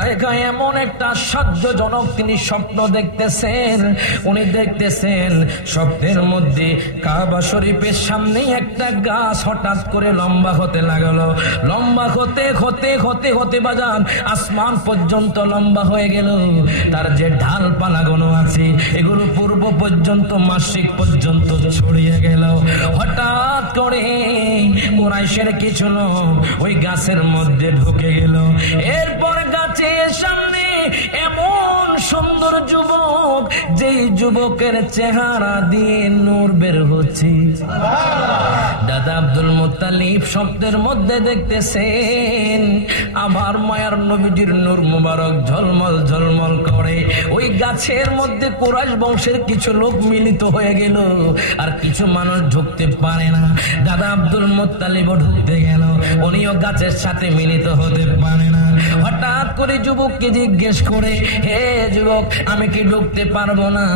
খায় খায় এমন একটা আশ্চর্যজনক তিনি স্বপ্ন দেখতেছেন। উনি দেখতেছেন স্বপ্নের মধ্যে কাবা শরীফের সামনে একটা গাছ হঠাৎ করে লম্বা হতে লাগলো। লম্বা হতে হতে হতে হতে বাজান আসমান পর্যন্ত লম্বা হয়ে গেল। তার যে ঢালপালাগুলো আছে এগুলো পূর্ব পর্যন্ত মাসিক পর্যন্ত ছড়িয়ে গেল। হঠাৎ করে কুরাইশের কিছু লোক ওই গাছের মধ্যে ঢুকে গেল। এরপর গাছের সামনে এমন সুন্দর যুবক, যেই যুবকের চেহারা দিয়ে নূর বের হচ্ছে। দাদা আব্দুল মুত্তালিব শব্দের মধ্যে দেখতেছেন আমার মায়ার নবীজির নূর মুবারক ঝলমল ঝলমল করে। ওই গাছের মধ্যে কুরাইশ বংশের কিছু লোক মিলিত হয়ে গেল, আর কিছু মানুষ ঢুকতে পারে না। দাদা আব্দুল মুত্তালিবও ঢুকতে গেল, উনিও গাছের সাথে মিলিত হতে পারে না। হঠাৎ করে যুবককে জিজ্ঞেস করে, হে যুবক, আমি কি ঢুকতে পারবো না?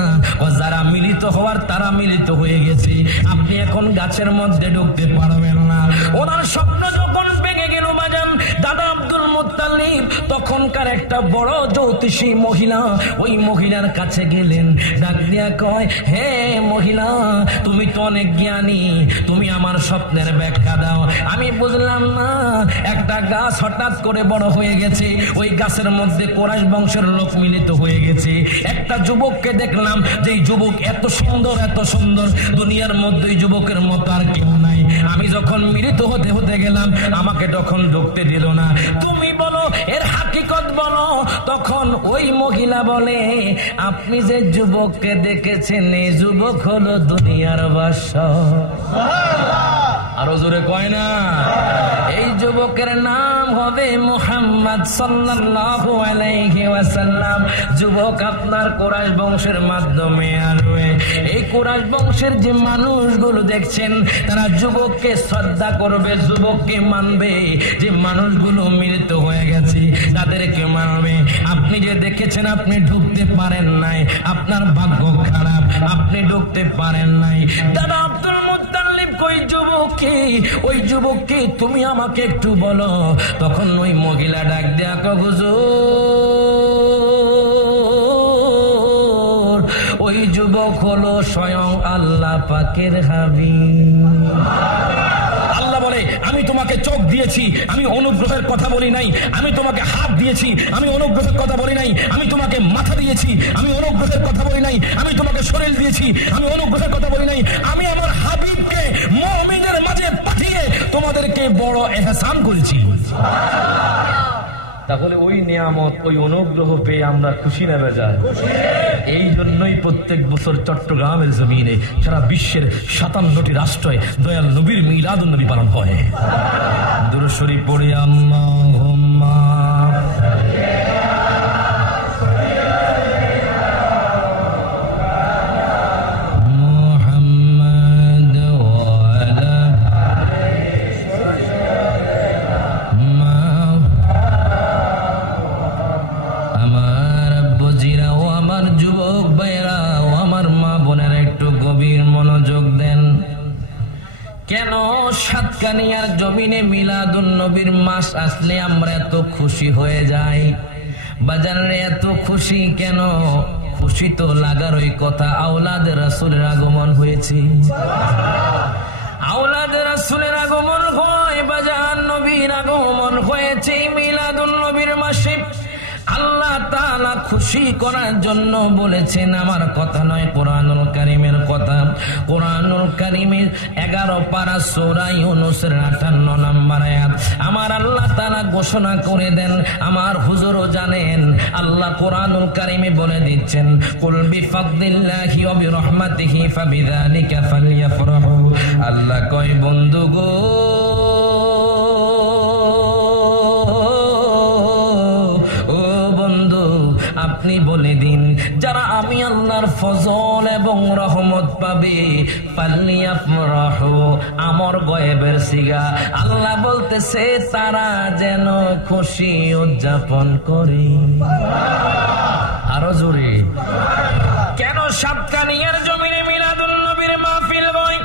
ও যারা মিলিত হওয়ার তারা মিলিত হয়ে গেছে, আপনি এখন গাছের মধ্যে ঢুকতে পারবেন না। ওনার স্বপ্ন যখন ভেঙে গেল বাজান, দাদা আব্দুল মুত্তালিব তখনকার একটা বড় জ্যোতিষী মহিলা, ওই মহিলার কাছে গেলেন। ডাক দিয়া কয়, হে মহিলা, তুমি তো অনেক জ্ঞানী, তুমি আমার স্বপ্নের ব্যাখ্যা দাও। আমি বুঝলাম না, একটা গাছ হঠাৎ করে বড় হয়ে গেছে, ওই গাছের মধ্যে কুরাইশ বংশের লোক মিলিত হয়ে গেছে। একটা যুবককে দেখলাম, যে যুবক এত সুন্দর এত সুন্দর, দুনিয়ার মধ্যে যুবকের মতো আর কেউ নাই। আমি যখন মিলিত হতে হতে গেলাম, আমাকে তখন ঢুকতে দিল না। তুমি বলো, এর হাকিকত বলো। তখন ওই মহিলা বলে, আপনি যে যুবককে দেখেছেন, এই যুবক হলো দুনিয়ার বাদশা। আরো জোরে কয় না? এই যুবকের নাম হবে মুহাম্মদ সাল্লাল্লাহু আলাইহি ওয়াসাল্লাম। যুবক আপনার কুরাইশ বংশের মাধ্যমে আসবে। এই কুরাইশ বংশের যে মানুষগুলো দেখছেন, তারা যুবককে শ্রদ্ধা করবে, যুবককে মানবে। যে মানুষগুলো মিলিত হয়ে গেছে তাদেরকে মানবে। আপনি যে দেখেছেন আপনি ঢুকতে পারেন নাই, আপনার ভাগ্য খারাপ, আপনি ঢুকতে পারেন নাই। দাদা আব্দুল মুত্তালিব কই যুবককে, ওই যুবককে তুমি আমাকে একটু বলো। তখন ওই মহিলা ডাক দেয়া কয়, হুজুর, ওই যুবক হলো স্বয়ং আল্লাহ পাকের হাবিব। আল্লাহ বলে, আমি তোমাকে চোখ দিয়েছি, আমি অনুগ্রহের কথা বলি নাই। আমি তোমাকে হাত দিয়েছি, আমি অনুগ্রহের কথা বলি নাই। আমি তোমাকে মাথা দিয়েছি, আমি অনুগ্রহের কথা বলি নাই। আমি তোমাকে শরীর দিয়েছি, আমি অনুগ্রহের কথা বলি নাই। আমি আমার হাবিবকে মুমিনদের মাঝে পাঠিয়ে তোমাদেরকে বড় ইহসান করেছি। তাহলে ওই নিয়ামত, ওই অনুগ্রহ পেয়ে আমরা খুশি না বেজার? এই জন্যই প্রত্যেক বছর চট্টগ্রামের জমিনে সারা বিশ্বের 57টি রাষ্ট্রে দয়াল নবীর মিলাদুন নবী পালন হয়। দুরূদ শরীফ পড়ে আল্লাহুম্মা সাতকানিয়ার জমিনে মিলাদুন নবীর মাস আসলে আমরা এত খুশি হয়ে যাই? বাজারে এত খুশি কেন? খুশি তো লাগার ওই কথা, আওলাদ রাসূলের আগমন হয়েছে। আওলাদ রাসূলের আগমন হয়, বাজার নবীর আগমন হয়েছে মিলাদুন নবীর মাসে। আল্লাহ তাআলা খুশি করার জন্য বলেছেন, আমার কথা নয়, কোরআনুল কারীমের কথা। কোরআনুল কারীমের 11 পারা সূরা ইউনূসের 58 নম্বর আয়াত আমার আল্লাহ তাআলা ঘোষণা করে দেন। আমার হুজুরও জানেন, আল্লাহ কোরআনুল কারীমে বলে দিচ্ছেন, কুল বিফাদলিল্লাহি ওয়া বিরহমাতিহি ফাবিযালিকা ফালইফরাহু। আল্লাহ কয়, বন্ধু গো, আপনি বলে দিন, যারা আমি আল্লাহর ফজল এবং রহমত পাবে, ফালইফরাহু, আমর গয়েবের সিগা। আল্লাহ বলতেছে তারা যেন খুশি উদযাপন করে। আরো জোরে। কেন সাতকানিয়ার জমিনে মিলাদুন নবীর মাহফিল হয়?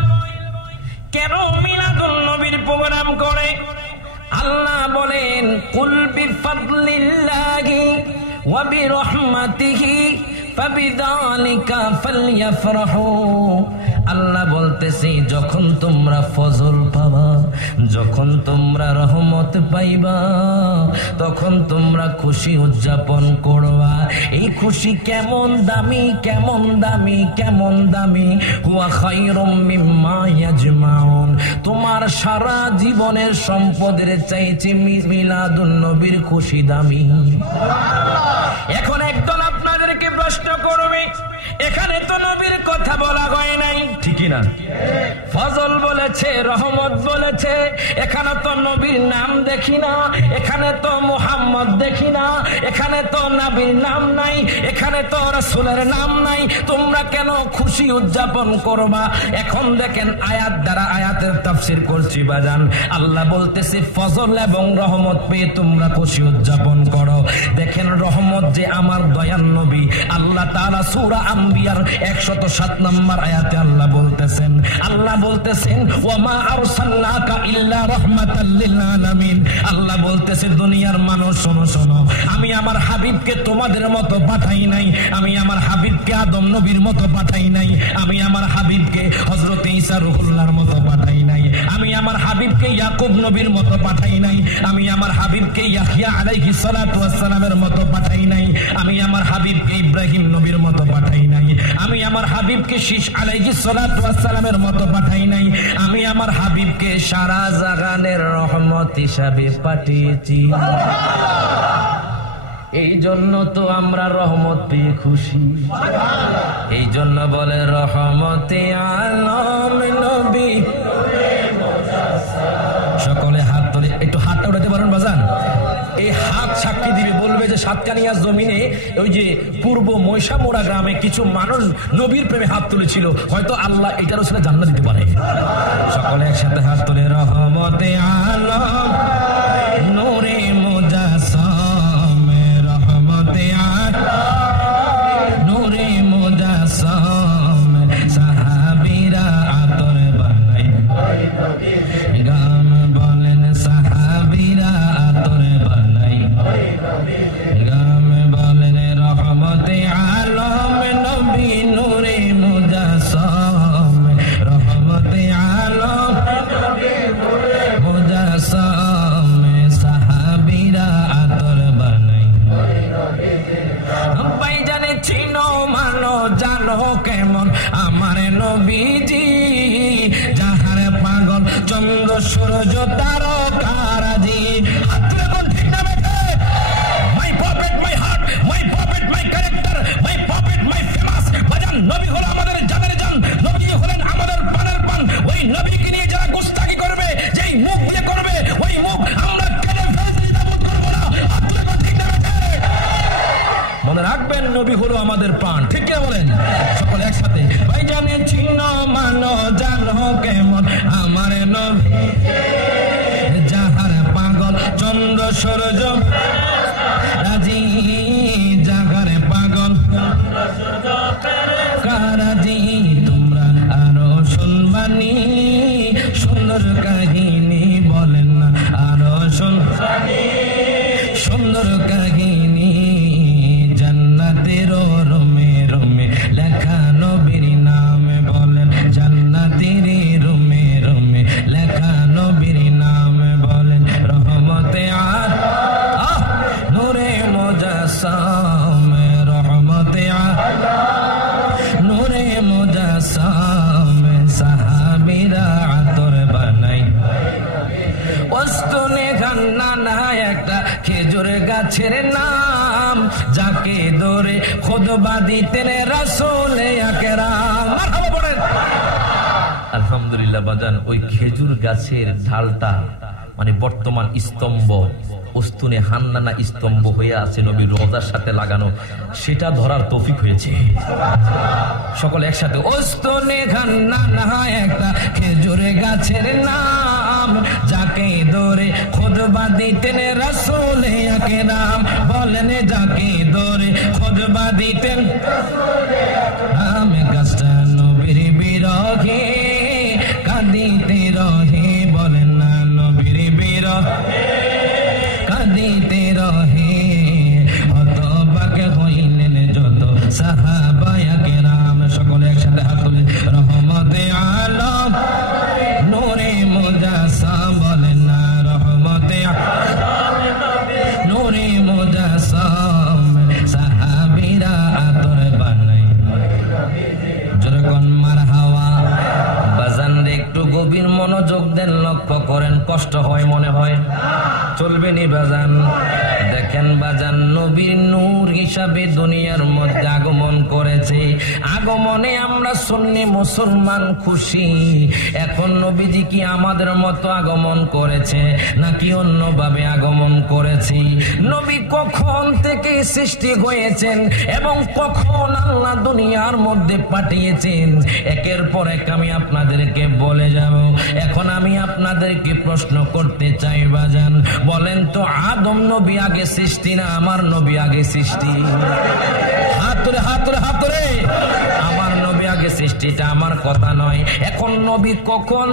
কেন মিলাদুন নবীর প্রোগ্রাম করে? আল্লাহ বলেন, কুল বিফাদলিল্লাহি ওয়া বিরহমাতিহি ফাবিযালিকা ফালইফরাহু। আল্লাহ বলতেছে যখন তোমরা ফজল পাবা, যখন তোমরা রহমত পাইবা, তখন তোমরা খুশি উদযাপন করবা। এই খুশি কেমন দামি, কেমন দামি, কেমন দামি। হুয়া খায়রুম মিম্মা ইয়াজমাউন। তোমার সারা জীবনের সম্পদের চাইতে মিলাদুন নবীর খুশি দামি। এখন একদল আপনাদেরকে প্রশ্ন করবে, এখানে তো নবীর কথা বলা হয় নাই, ঠিকই না? ফজল বলেছে, রহমত বলেছে, এখানে তো নবীর নাম দেখি না, এখানে তো মুহাম্মদ দেখি না, এখানে তো নবীর নাম নাই, এখানে তো রাসূলের নাম নাই, তোমরা কেন খুশি উদযাপন করবা? এখন দেখেন আয়াত দ্বারা আয়াতের তাফসীর করছি বাজান। আল্লাহ বলতেছে ফজল এবং রহমত পেয়ে তোমরা খুশি উদযাপন করো। দেখেন রহমত যে আমার দয়াল নবী, আল্লাহ তাআলা সূরা আম্বিয়ার 107 নম্বর আয়াতে আল্লাহ বলতেছেন, আল্লাহ বলতেছেন ওয়া মা আরসালনাকা ইল্লা রাহমাতাল লিল আলামিন। আল্লাহ বলতেছে দুনিয়ার মানুষ শোনো শোনো, আমি আমার হাবিবকে তোমাদের মতো পাঠাই নাই, আমি আমার হাবিবকে আদম নবীর মতো পাঠাই নাই, আমি আমার হাবিবকে হযরত ঈসা রূহুল্লাহর মতো পাঠাই নাই, আমি আমার হাবিবকে ইয়াকুব নবীর মতো পাঠাই নাই, আমি আমার হাবিবকে ইয়াহইয়া আলাইহিস সালাতু ওয়াস সালামের মতো পাঠাই নাই, আমি আমার হাবিবকে ইব্রাহিম নবীর মতো পাঠাই নাই, আমি আমার হাবিবকে শীষ আলাইহিস সালাতু ওয়াস সালামের মতো পাঠাই নাই, আমি আমার হাবিবকে সারা জাহানের রহমত হিসাবে পাঠিয়েছি। এই জন্য তো আমরা রহমত পেয়ে খুশি। এই জন্য বলে রহমতে আলম নবী। সকলে হাত তুলে একটু হাতটা উঠাতে পারেন বাজান। এই হাত সাক্ষী দিবে, বলবে যে সাতকানিয়া জমিনে ওই যে পূর্ব মৈশামোড়া গ্রামে কিছু মানুষ নবীর প্রেমে হাত তুলেছিল, হয়তো আল্লাহ এটারও সেটা জান্নাত দিতে পারে। সকলে একসাথে হাত তুলে রহমতে আলম নূরে মুজাসসাম, রহমতে আলম নূরে মুজাসসাম, সাহাবীরা আতর বানাই গাম বলেন, সাহাবীরা আতর বানাই গাম বলেন, রহমতে আলম নবী নূরে মুজাসসাম, রহমতে আলম মুজাসসাম, সাহাবীরা আতর বানাই। ভাইজানে চিনো মানো জানো কেমন আমার নবীজি, যাহার পাগল চন্দ্র সূর্য তারকারাজি। হাত তুলে কোন ঠিক না বেটে? মাই prophet my heart, my prophet my character, my prophet my famous. বাজান নবী হলো আমাদের জানের জান, নবী হলেন আমাদের প্রাণের প্রাণ। ওই নবীকে নিয়ে যারা গুস্তাখি করবে, যেই মুখ দিয়ে করবে, ওই মুখ আমরা কেটে ফেলতে দ্বিধাবোধ করবো না। হাত তুলে কোন ঠিক না বেটে? মনে রাখবেন নবী হলো আমাদের প্রাণ, ঠিক কি বলেন? সকলে একসাথে ভাইজানে চিনো মানো জানো কেমন আমার নবী, যাহার পাগল চন্দ্র সূর্য রাজি, যাহার পাগল কারাজি। তোমরা আরো শুনবানি সুন্দর কাহিনী, বলেন না আরো শুনবানি সুন্দর কাহিনী, জান্নাতের রুমে রুমে লেখা নবীর নাম, বলেন জান্নাতের রুমে রুমে লেখা নবীর নাম, বলেন রহমতে আল্লাহ নূরে মুজাসসাম, রহমতে আল্লাহ নূরে মুজাসসাম, সাহাবীরা আতর বানাই। ওয়াস্তুনে গান্না না একটা খেজুর গাছের নাম, যাকে ধরে খুতবা দিতেন রাসূল আকরাম। মারহাবা বলেন। আলহামদুলিল্লাহ বাজান, ওই খেজুর গাছের ঢালটা মানে বর্তমান স্তম্ভ, ওস্তুনে হান্নানা স্তম্ভ হয়ে আছে নবীর রওজার সাথে লাগানো, সেটা ধরার তৌফিক হয়েছে। সকলে একসাথে ওস্তুনে হান্নানা একটা খেজুর গাছের নাম, যাকে ধরে খুতবা দিতেন রাসূল আকরাম, বলেন যাকে ধরে খুতবা দিতেন রাসূল আকরাম। গাছটা নবীর বিরহে কাঁদিতে রহে, বলেন না নবীর বিরহে কাঁদিতে রহে, অত বাজান? দেখেন বাজান, নবীর নূর হিসাবে দুনিয়ার মধ্যে আগমন করেছে। আগমনে আমরা সুন্নি মুসলমান খুশি। এখন নবীজি কি আমাদের মতো আগমন করেছে নাকি অন্যভাবে আগমন করেছি? নবী কখন থেকে সৃষ্টি হয়েছেন এবং কখন আল্লাহ দুনিয়ার মধ্যে পাঠিয়েছেন, একের পর এক আমি আপনাদেরকে বলে যাব। এখন আমি আপনাদেরকে প্রশ্ন করতে চাই বাজান, বলেন তো আদম নবী আগে সৃষ্টি না আমার নবী আগে সৃষ্টি? হাতরে হাতরে হাতরে। আমার নবী আগে সৃষ্টিটা আমার কথা নয়। এখন নবী কখন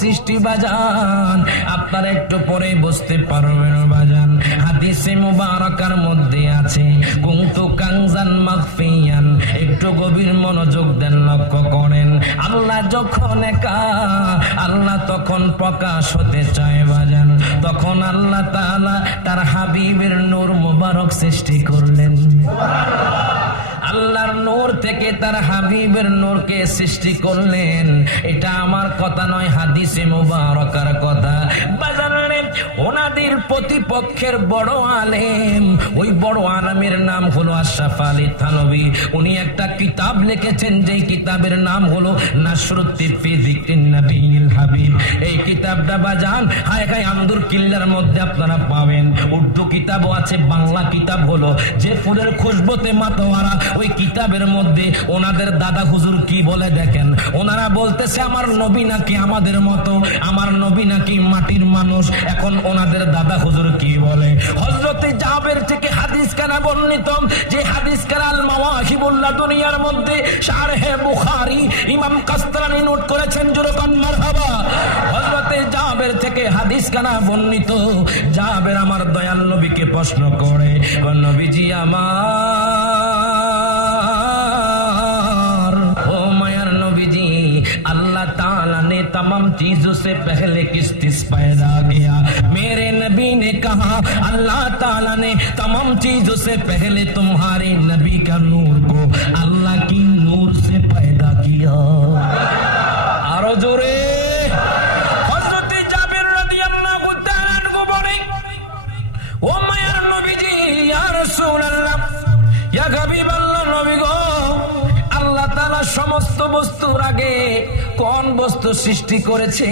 সৃষ্টি বাজান আপনারা একটু পরে বুঝতে পারবেন বাজান। হাদিসে মুবারাকার মধ্যে আছে কুনতু কানজান মাখফিয়ান। একটু গভীর মনোযোগ দেন, লক্ষ্য করেন। আল্লাহ যখন একা, আল্লাহ তখন প্রকাশ হতে চায় বাজান, তখন আল্লাহ তাআলা তার হাবিবের নূর মুবারক সৃষ্টি করলেন। আল্লাহর নূর থেকে তার হাবিবের নূরকে সৃষ্টি করলেন। এটা আমার কথা নয়, হাদিসে মুবারকার কথা। বাজারে ওনাদের প্রতিপক্ষের বড় আলেম, ওই বড় আলেমের নাম হলো আশরাফ আলী থানভী। উনি একটা কিতাব লিখেছেন, যেই কিতাবের নাম হলো নাসরুদ্দিন ফি যিকরিন নবিয়্যিল হাবিব। এই কিতাবটা বাজান হায়গায় আন্দুর কিল্লার মধ্যে আপনারা পাবেন। উর্দু কিতাবও আছে, বাংলা কিতাব হলো যে ফুলের খুশবুতে মাতোয়ারা। ওই কিতাবের মধ্যে ওনাদের দাদা হুজুর কি বলে দেখেন। ওনারা বলতেছে আমার নবী নাকি আমাদের মতো, আমার নবী নাকি মাটির মানুষ। এখন ওনাদের দাদা হুজুর কি বলে? হযরতে জাবের থেকে হাদিস কানা বর্ণিত, যে হাদিস কানা আল মাওয়াহিবুল্লাহ দুনিয়ার মধ্যে শারহে বুখারী ইমাম কাসতালানী নোট করেছেন। জোরকান মারহাবা। হযরতে জাবের থেকে হাদিস কানা বর্ণিত, জাবের আমার দয়াল নবীকে প্রশ্ন করে, নবীজি আমার, ও মায়ার নবীজি, अल्लाह ताला ने तमाम चीजों से पहले किस चीज पैदा किया? मेरे नबी ने कहा अल्लाह ताला ने तमाम चीजों से पहले तुम्हारे नबी का नूर को अल्लाह की नूर से पैदा किया। आरो जोरे हज़रत जाबिर रादियाल्लाहु ताआला अन्हु बोले, ओ मायार नबीजी, या रसूल अल्लाह, या हबीब अल्लाह, नबी गो, আল্লাহ তাআলা সমস্ত বস্তুর আগে কোন বস্তু সৃষ্টি করেছে?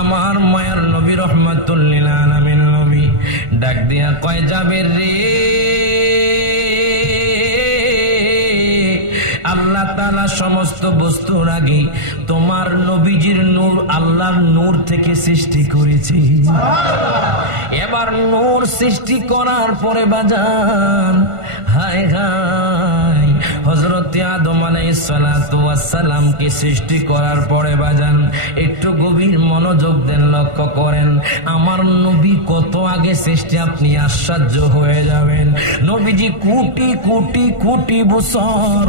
আমার মায়ার নবী রহমাতুল লিল আলামিন নবী ডাক দিয়া কয়, জাবের রে, আল্লাহ তাআলা সমস্ত বস্তুর আগে তোমার নবীজির নূর আল্লাহর নূর থেকে সৃষ্টি করেছে। এবার নূর সৃষ্টি করার পরে বাজান হায় হায় হযরত আদম আলাইহিস সালাতু ওয়াস সালামকে সৃষ্টি করার পরে বাজান একটু গভীর মনোযোগ দেন, লক্ষ্য করেন। আমার নবী কত আগে সৃষ্টি আপনি আশ্চর্য হয়ে যাবেন। নবীজি কোটি কোটি কোটি বছর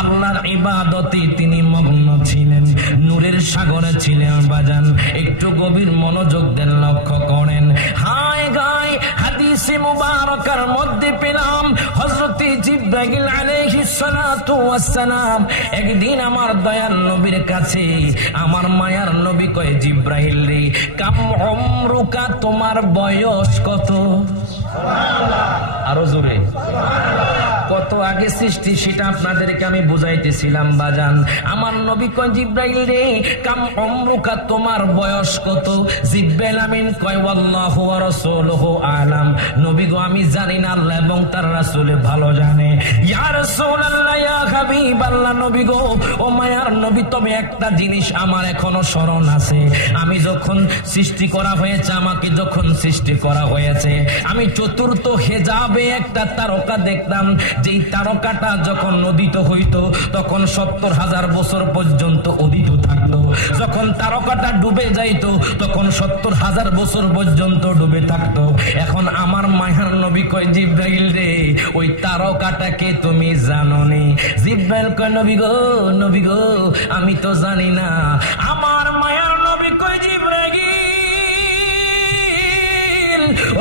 আল্লাহর ইবাদতে তিনি মগ্ন ছিলেন, নূরের সাগরে ছিলেন বাজান। একটু গভীর মনোযোগ দেন, লক্ষ্য করেন। হায় গায় হাদিসে মুবারকার মধ্যে পেলাম হযরত জিবরাইল আলাইহিস সালাতু ওয়াস সালাম একদিন আমার দয়াল নবীর কাছে, আমার মায়ার নবী কয়, জিবরাইল রে, কাম উমরুকা, তোমার বয়স কত? আরো জোরে। কত আগে সৃষ্টি সেটা আপনাদেরকে আমি বুঝাইতেছিলাম বাজান। আমার নবী কয়, জিবরাইল রে, কাম উমরুকা, তোমার বয়স কত? জিবরাইল আমিন কয়, আল্লাহু ওয়া রাসূলুহু আলাম, নবী গো আমি জানি না, আল্লাহ এবং তার রাসূল ভালো জানে। ইয়া রাসূলুল্লাহ, ইয়া হাবিবাল্লাহ, নবী গো, ও মায়ার নবী, তবে একটা জিনিস আমার এখনো স্মরণ আছে। আমি যখন সৃষ্টি করা হয়েছে, আমাকে যখন সৃষ্টি করা হয়েছে, আমি চতুর্থ হেজাবে একটা তারকা দেখতাম। যেই তারকাটা যখন উদিত হইতো তখন ৭০,০০০ বছর পর্যন্ত উদিত থাকতো। যখন তারকাটা ডুবে যাইতো তখন ৭০,০০০ বছর পর্যন্ত ডুবে থাকতো। এখন আমার মায়ার নবী কয়, জিবরাইল রে, ওই তারকাটাকে তুমি জানোনি? জিবরাইল কয়, নবী গো, নবী গো, আমি তো জানি না। আমার মায়ার নবী কয়, জিবরাইল,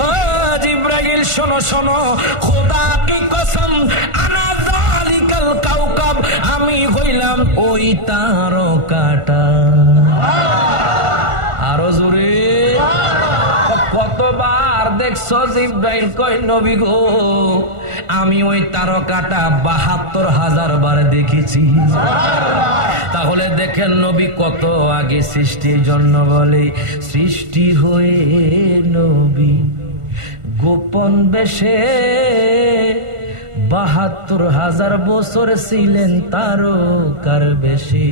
ও জিবরাইল, শোনো শোনো, খোদা কি কসম, আনা যালিকাল কাওকাব, আমি হইলাম ওই তারকাটা। আরো জোরে। কত দেখছো? জিব্রাইল কয় নবী গো, আমি ওই তারকাটা ৭২,০০০ বার দেখেছি। তাহলে দেখেন নবী কত আগে সৃষ্টির জন্য বলে, সৃষ্টি হয়ে নবী গোপন বেশে ৭২,০০০ বছর ছিলেন তারকার বেশে।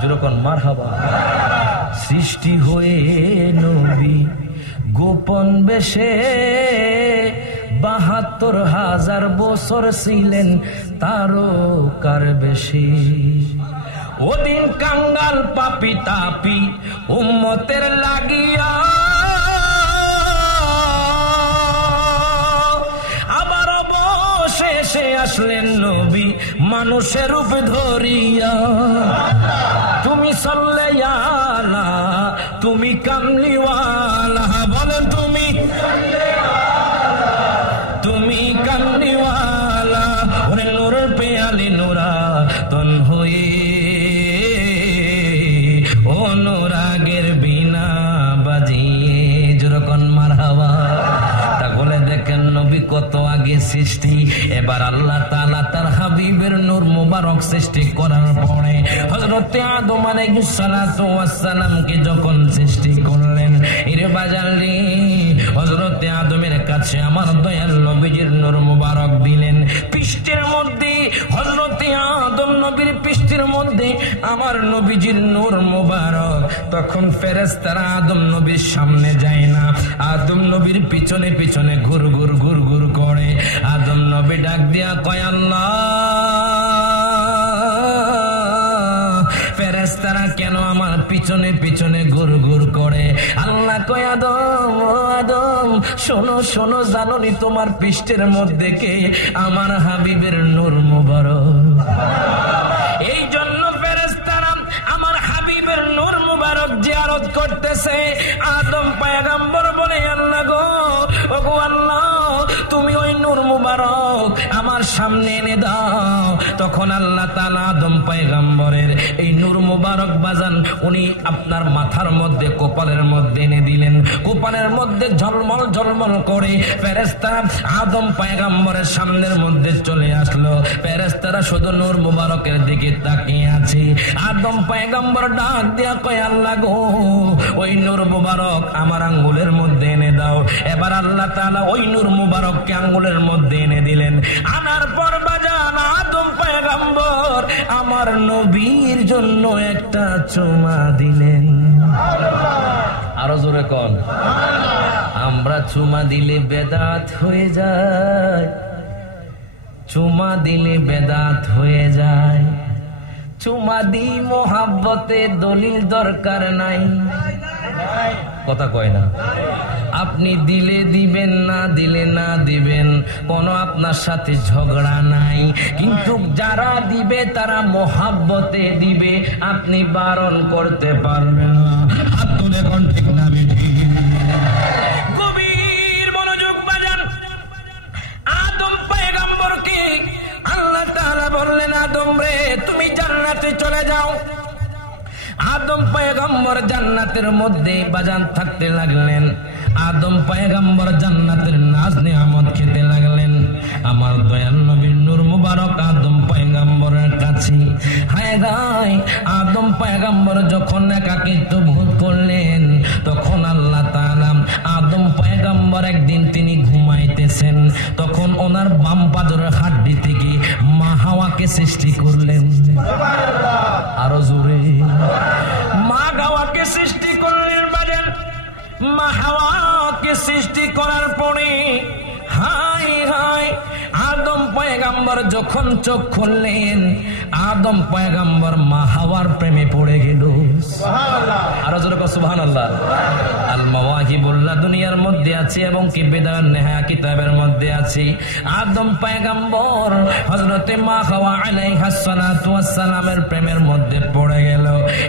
যেরকম মারহাবা। সৃষ্টি হয়ে নবী গোপন বেশে ৭২,০০০ বছর ছিলেন তারকার বেশে। ওদিন কাঙ্গাল পাপি তাপি উম্মতের লাগিয়া আবার অবশেষে আসলেন নবী মানুষের রূপ ধরিয়া। তুমি সাল্লাল্লাহু, তুমি কামলিওয়ালা, বলেন তুমি কামলিওয়ালা। ওরে নূর পেয়ালি নুরা তন হয়ে ও নুরাগের বিনা বাজিয়ে। যেরকম মারহাবা। তাহলে দেখেন নবী কত আগে সৃষ্টি। এবার আল্লাহ তাআলা তার হাবিবের নূর মুবারক সৃষ্টি করার পরে হযরত আদম আলাইহিস সালাতু ওয়াস সালামকে যখন সৃষ্টি করলেন, এর বাজারে হযরত আদমের কাছে আমার দয়াল নবীজির নূর মুবারক দিলেন। পৃষ্ঠের মধ্যে হযরত আদম নবীর পৃষ্ঠের মধ্যে আমার নবীজির নূর মুবারক। তখন ফেরেশতারা আদম নবীর সামনে যায় না, আদম নবীর পিছনে পিছনে ঘুর ঘুর ঘুর ঘুর করে। আদম নবী ডাক দিয়া কয়, আল্লাহ, ফেরেশতারা কেন আমার পিছনে পিছনে ঘুর ঘুর করে? আল্লাহ কয়, আদম, আদম শোনো শোনো, জানোনি তোমার পৃষ্ঠের মধ্যে কে? আমার হাবিবের নূর মুবারক। এই জন্য ফেরেশতারা আমার হাবিবের নূর মুবারক জিয়ারত করতেছে। আদম পয়গম্বর বলে, আল্লাহ গো, ওগো আল্লাহ, তুমি ওই নূর মুবারক আমার সামনে এনে দাও। তখন আল্লাহ তাআলা আদম পয়গম্বরের এই নূর মুবারক বাজান উনি আপনার মাথার মধ্যে কপালের মধ্যে এনে দিলেন। কপালের মধ্যে ঝলমল ঝলমল করে ফেরেশতারা আদম পয়গম্বরের সামনের মধ্যে চলে আসলো। ফেরেশতারা শুধু নূর মুবারকের দিকে তাকিয়ে আছে। আদম পয়গম্বর ডাক দিয়া কয়, আল্লাহ গো, ওই নূর মুবারক আমার আঙ্গুলের মধ্যে এনে দাও। এবার আল্লাহ তাআলা ওই নূর মুবারককে আঙ্গুলের মধ্যে এনে দিলেন। আনার পর বাজান আদম পয়গম্বর আমার নবীর জন্য একটা চুমা দিলেন। আরো জোরে কোন। আমরা চুমা দিলে বেদাত হয়ে যায়, চুমা দিলে বেদাত হয়ে যায়। চুমা দি মোহাব্বতে দলিল দরকার নাই, কথা কয় না। আপনি দিলে দিবেন, না দিলে না দিবেন, কোনো আপনার সাথে ঝগড়া নাই। কিন্তু যারা দিবে তারা মোহাব্বতে দিবে, আপনি বারণ করতে পারবেন না। হাত তুলে কোন ঠিক না বেঠি। গভীর মনোযোগ বাজান। আদম পয়গম্বরকে আল্লাহ তাআলা বললেন, আদম রে, তুমি জান্নাতে চলে যাও। আদম পয়গম্বর জান্নাতের মধ্যে বাজান থাকতে লাগলেন। আদম পয়গম্বর জান্নাতের নাজ নিয়ামত খেতে লাগলেন। আমার দয়াল নবীর নূর মুবারক আদম পয়গম্বরের কাছে। হায় গায়, আদম পয়গম্বর যখন একাকিত্ব বোধ করলেন, তখন আল্লাহ তাআলা আদম পয়গম্বর একদিন তিনি ঘুমাইতেছেন, তখন ওনার বাম পাজরের হাড্ডি থেকে মা হাওয়াকে সৃষ্টি করলেন। আরো জোরে। মা হাওয়াকে সৃষ্টি করলেন বাজান। মা হাওয়াকে সৃষ্টি করার পরে হায় হায় আদম পয়গম্বর যখন চোখ খুললেন, আদম পয়গম্বর মা হাওয়ার প্রেমে পড়ে গেল। সুবহানাল্লাহ। আরো জোরে কও সুবহানাল্লাহ। আল মাওয়াহিবুল্লাহ দুনিয়ার মধ্যে আছে এবং কি বিদায়ান নেহা কিতাবের মধ্যে আছে। আদম পয়গম্বর হযরতে মা হাওয়া আলাইহাস সালাতু ওয়াস সালামের প্রেমের মধ্যে পড়ে গেল।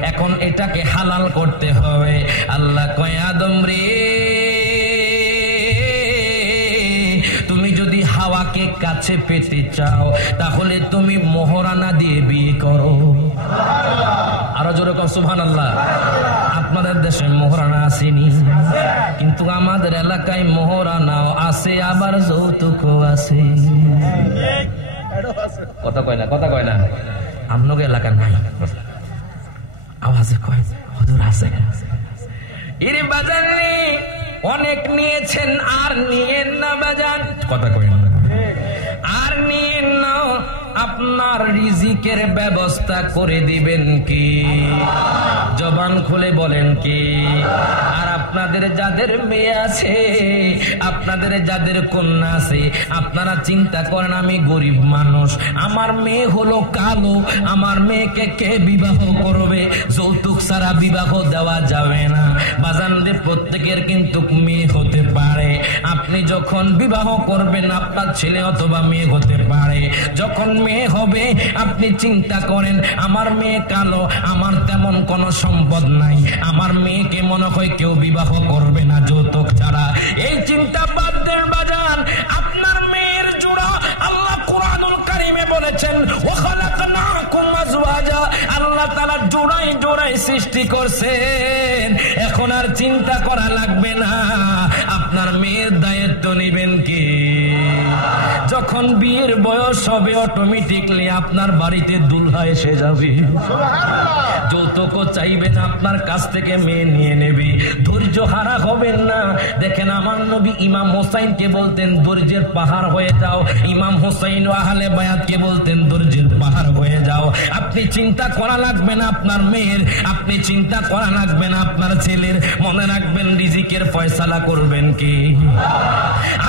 এখন এটাকে হালাল করতে হবে। আল্লাহ কয়, আদম রে, তুমি যদি হাওয়াকে আমাকে কাছে পেতে চাও তাহলে তুমি মোহরানা দিয়ে বিয়ে করো। আরো জোরে কর সুবহানাল্লাহ। আপনাদের দেশে মোহরানা আসেনি, কিন্তু আমাদের এলাকায় মোহরানাও আছে, আবার যৌতুকও আছে। কথা কয় না, কথা কয় না। আপনাদের এলাকা নাই, আওয়াজে কয় হুজুর আছে। এরে বাজার নেই, অনেক নিয়েছেন আর নিয়েন না বাজার। কথা কয় না, আর নিয়েন না। আপনার রিজিকের ব্যবস্থা করে দিবেন কি? জবান খুলে বলেন কি? আর আপনাদের যাদের মেয়ে আছে, আপনাদের যাদের কন্যা আছে, আপনারা চিন্তা করেন আমি গরিব মানুষ, আমার মেয়ে হলো কালো, আমার মেয়েকে কে বিবাহ করবে? যৌতুক ছাড়া বিবাহ দেওয়া যাবে না বাজানদের। প্রত্যেকের কিন্তু মেয়ে হতে পারে। আপনি যখন বিবাহ করবেন আপনার ছেলে অথবা মেয়ে হতে পারে। যখন মেয়ে হবে আপনি চিন্তা করেন আমার মেয়ে কালো, আমার তেমন কোনো সম্পদ নাই, আমার মেয়েকে মনে হয় কেউ বিবাহ করবে না যৌতুক ছাড়া। এই চিন্তা বাদ দেন বাজান। আপনার মেয়ের জোড়া আল্লাহ কুরআনুল কারীমে বলেছেন ওয়া খালাকনাকুম আজওয়াজা। আল্লাহ তাআলা জোড়ায় জোড়ায় সৃষ্টি করছেন। এখন আর চিন্তা করা লাগবে না আপনার মেয়ের দায়িত্ব নেবেন কি? যখন বিয়ের বয়স হবে অটোমেটিকলি আপনার বাড়িতে দুলহা এসে যাবে। যৌতুকও চাইবেন, আপনার কাছ থেকে মেয়ে নিয়ে নেবে। ধৈর্য হারা হবেন না। দেখেন আমার নবী ইমাম হোসাইনকে বলতেন ধৈর্যের পাহাড় হয়ে যাও। ইমাম হোসাইন ও আহলে বায়াতকে বলতেন ধৈর্যের পাহাড় হয়ে যাও। আপনি চিন্তা করা লাগবে না আপনার মেয়ের, আপনি চিন্তা করা লাগবে না আপনার ছেলের। মনে রাখবেন রিজিকের ফয়সালা করবেন কি?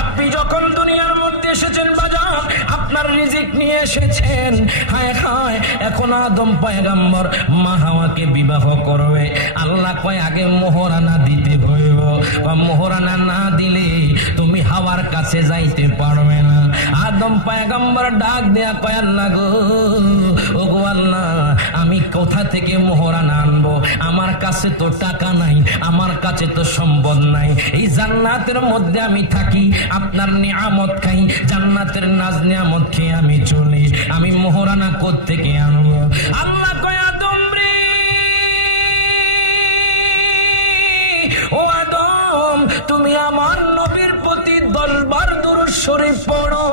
আপনি যখন দুনিয়ার মধ্যে এসেছেন বাজার, আপনার রিজিক নিয়ে এসেছেন। হায় হায়, এখন আদম পয়গম্বর মা হাওয়াকে বিবাহ করবে। আল্লাহ কয় আগে মোহরানা দিতে হইব, মোহরানা না দিলে তুমি হাওয়ার কাছে যাইতে পারবে না। আদম পয়গম্বর ডাক দেয়া কয় আল্লাহ গো, ওগো আল্লাহ, আমি কোথা থেকে মোহরানা আনবো? আমার কাছে তো টাকা নাই, আমার কাছে তো সম্পদ নাই। এই জান্নাতের মধ্যে আমি থাকি, আপনার নিয়ামত খাই, জান্নাতের নাজ নিয়ামত খেয়ে আমি চলি, আমি মোহরানা কোত্থেকে আনবো? আল্লাহ কয় আদম রে, ও আদম, তুমি আমার নবীর প্রতি 10 বার দুরূদ শরীফ পড়ো।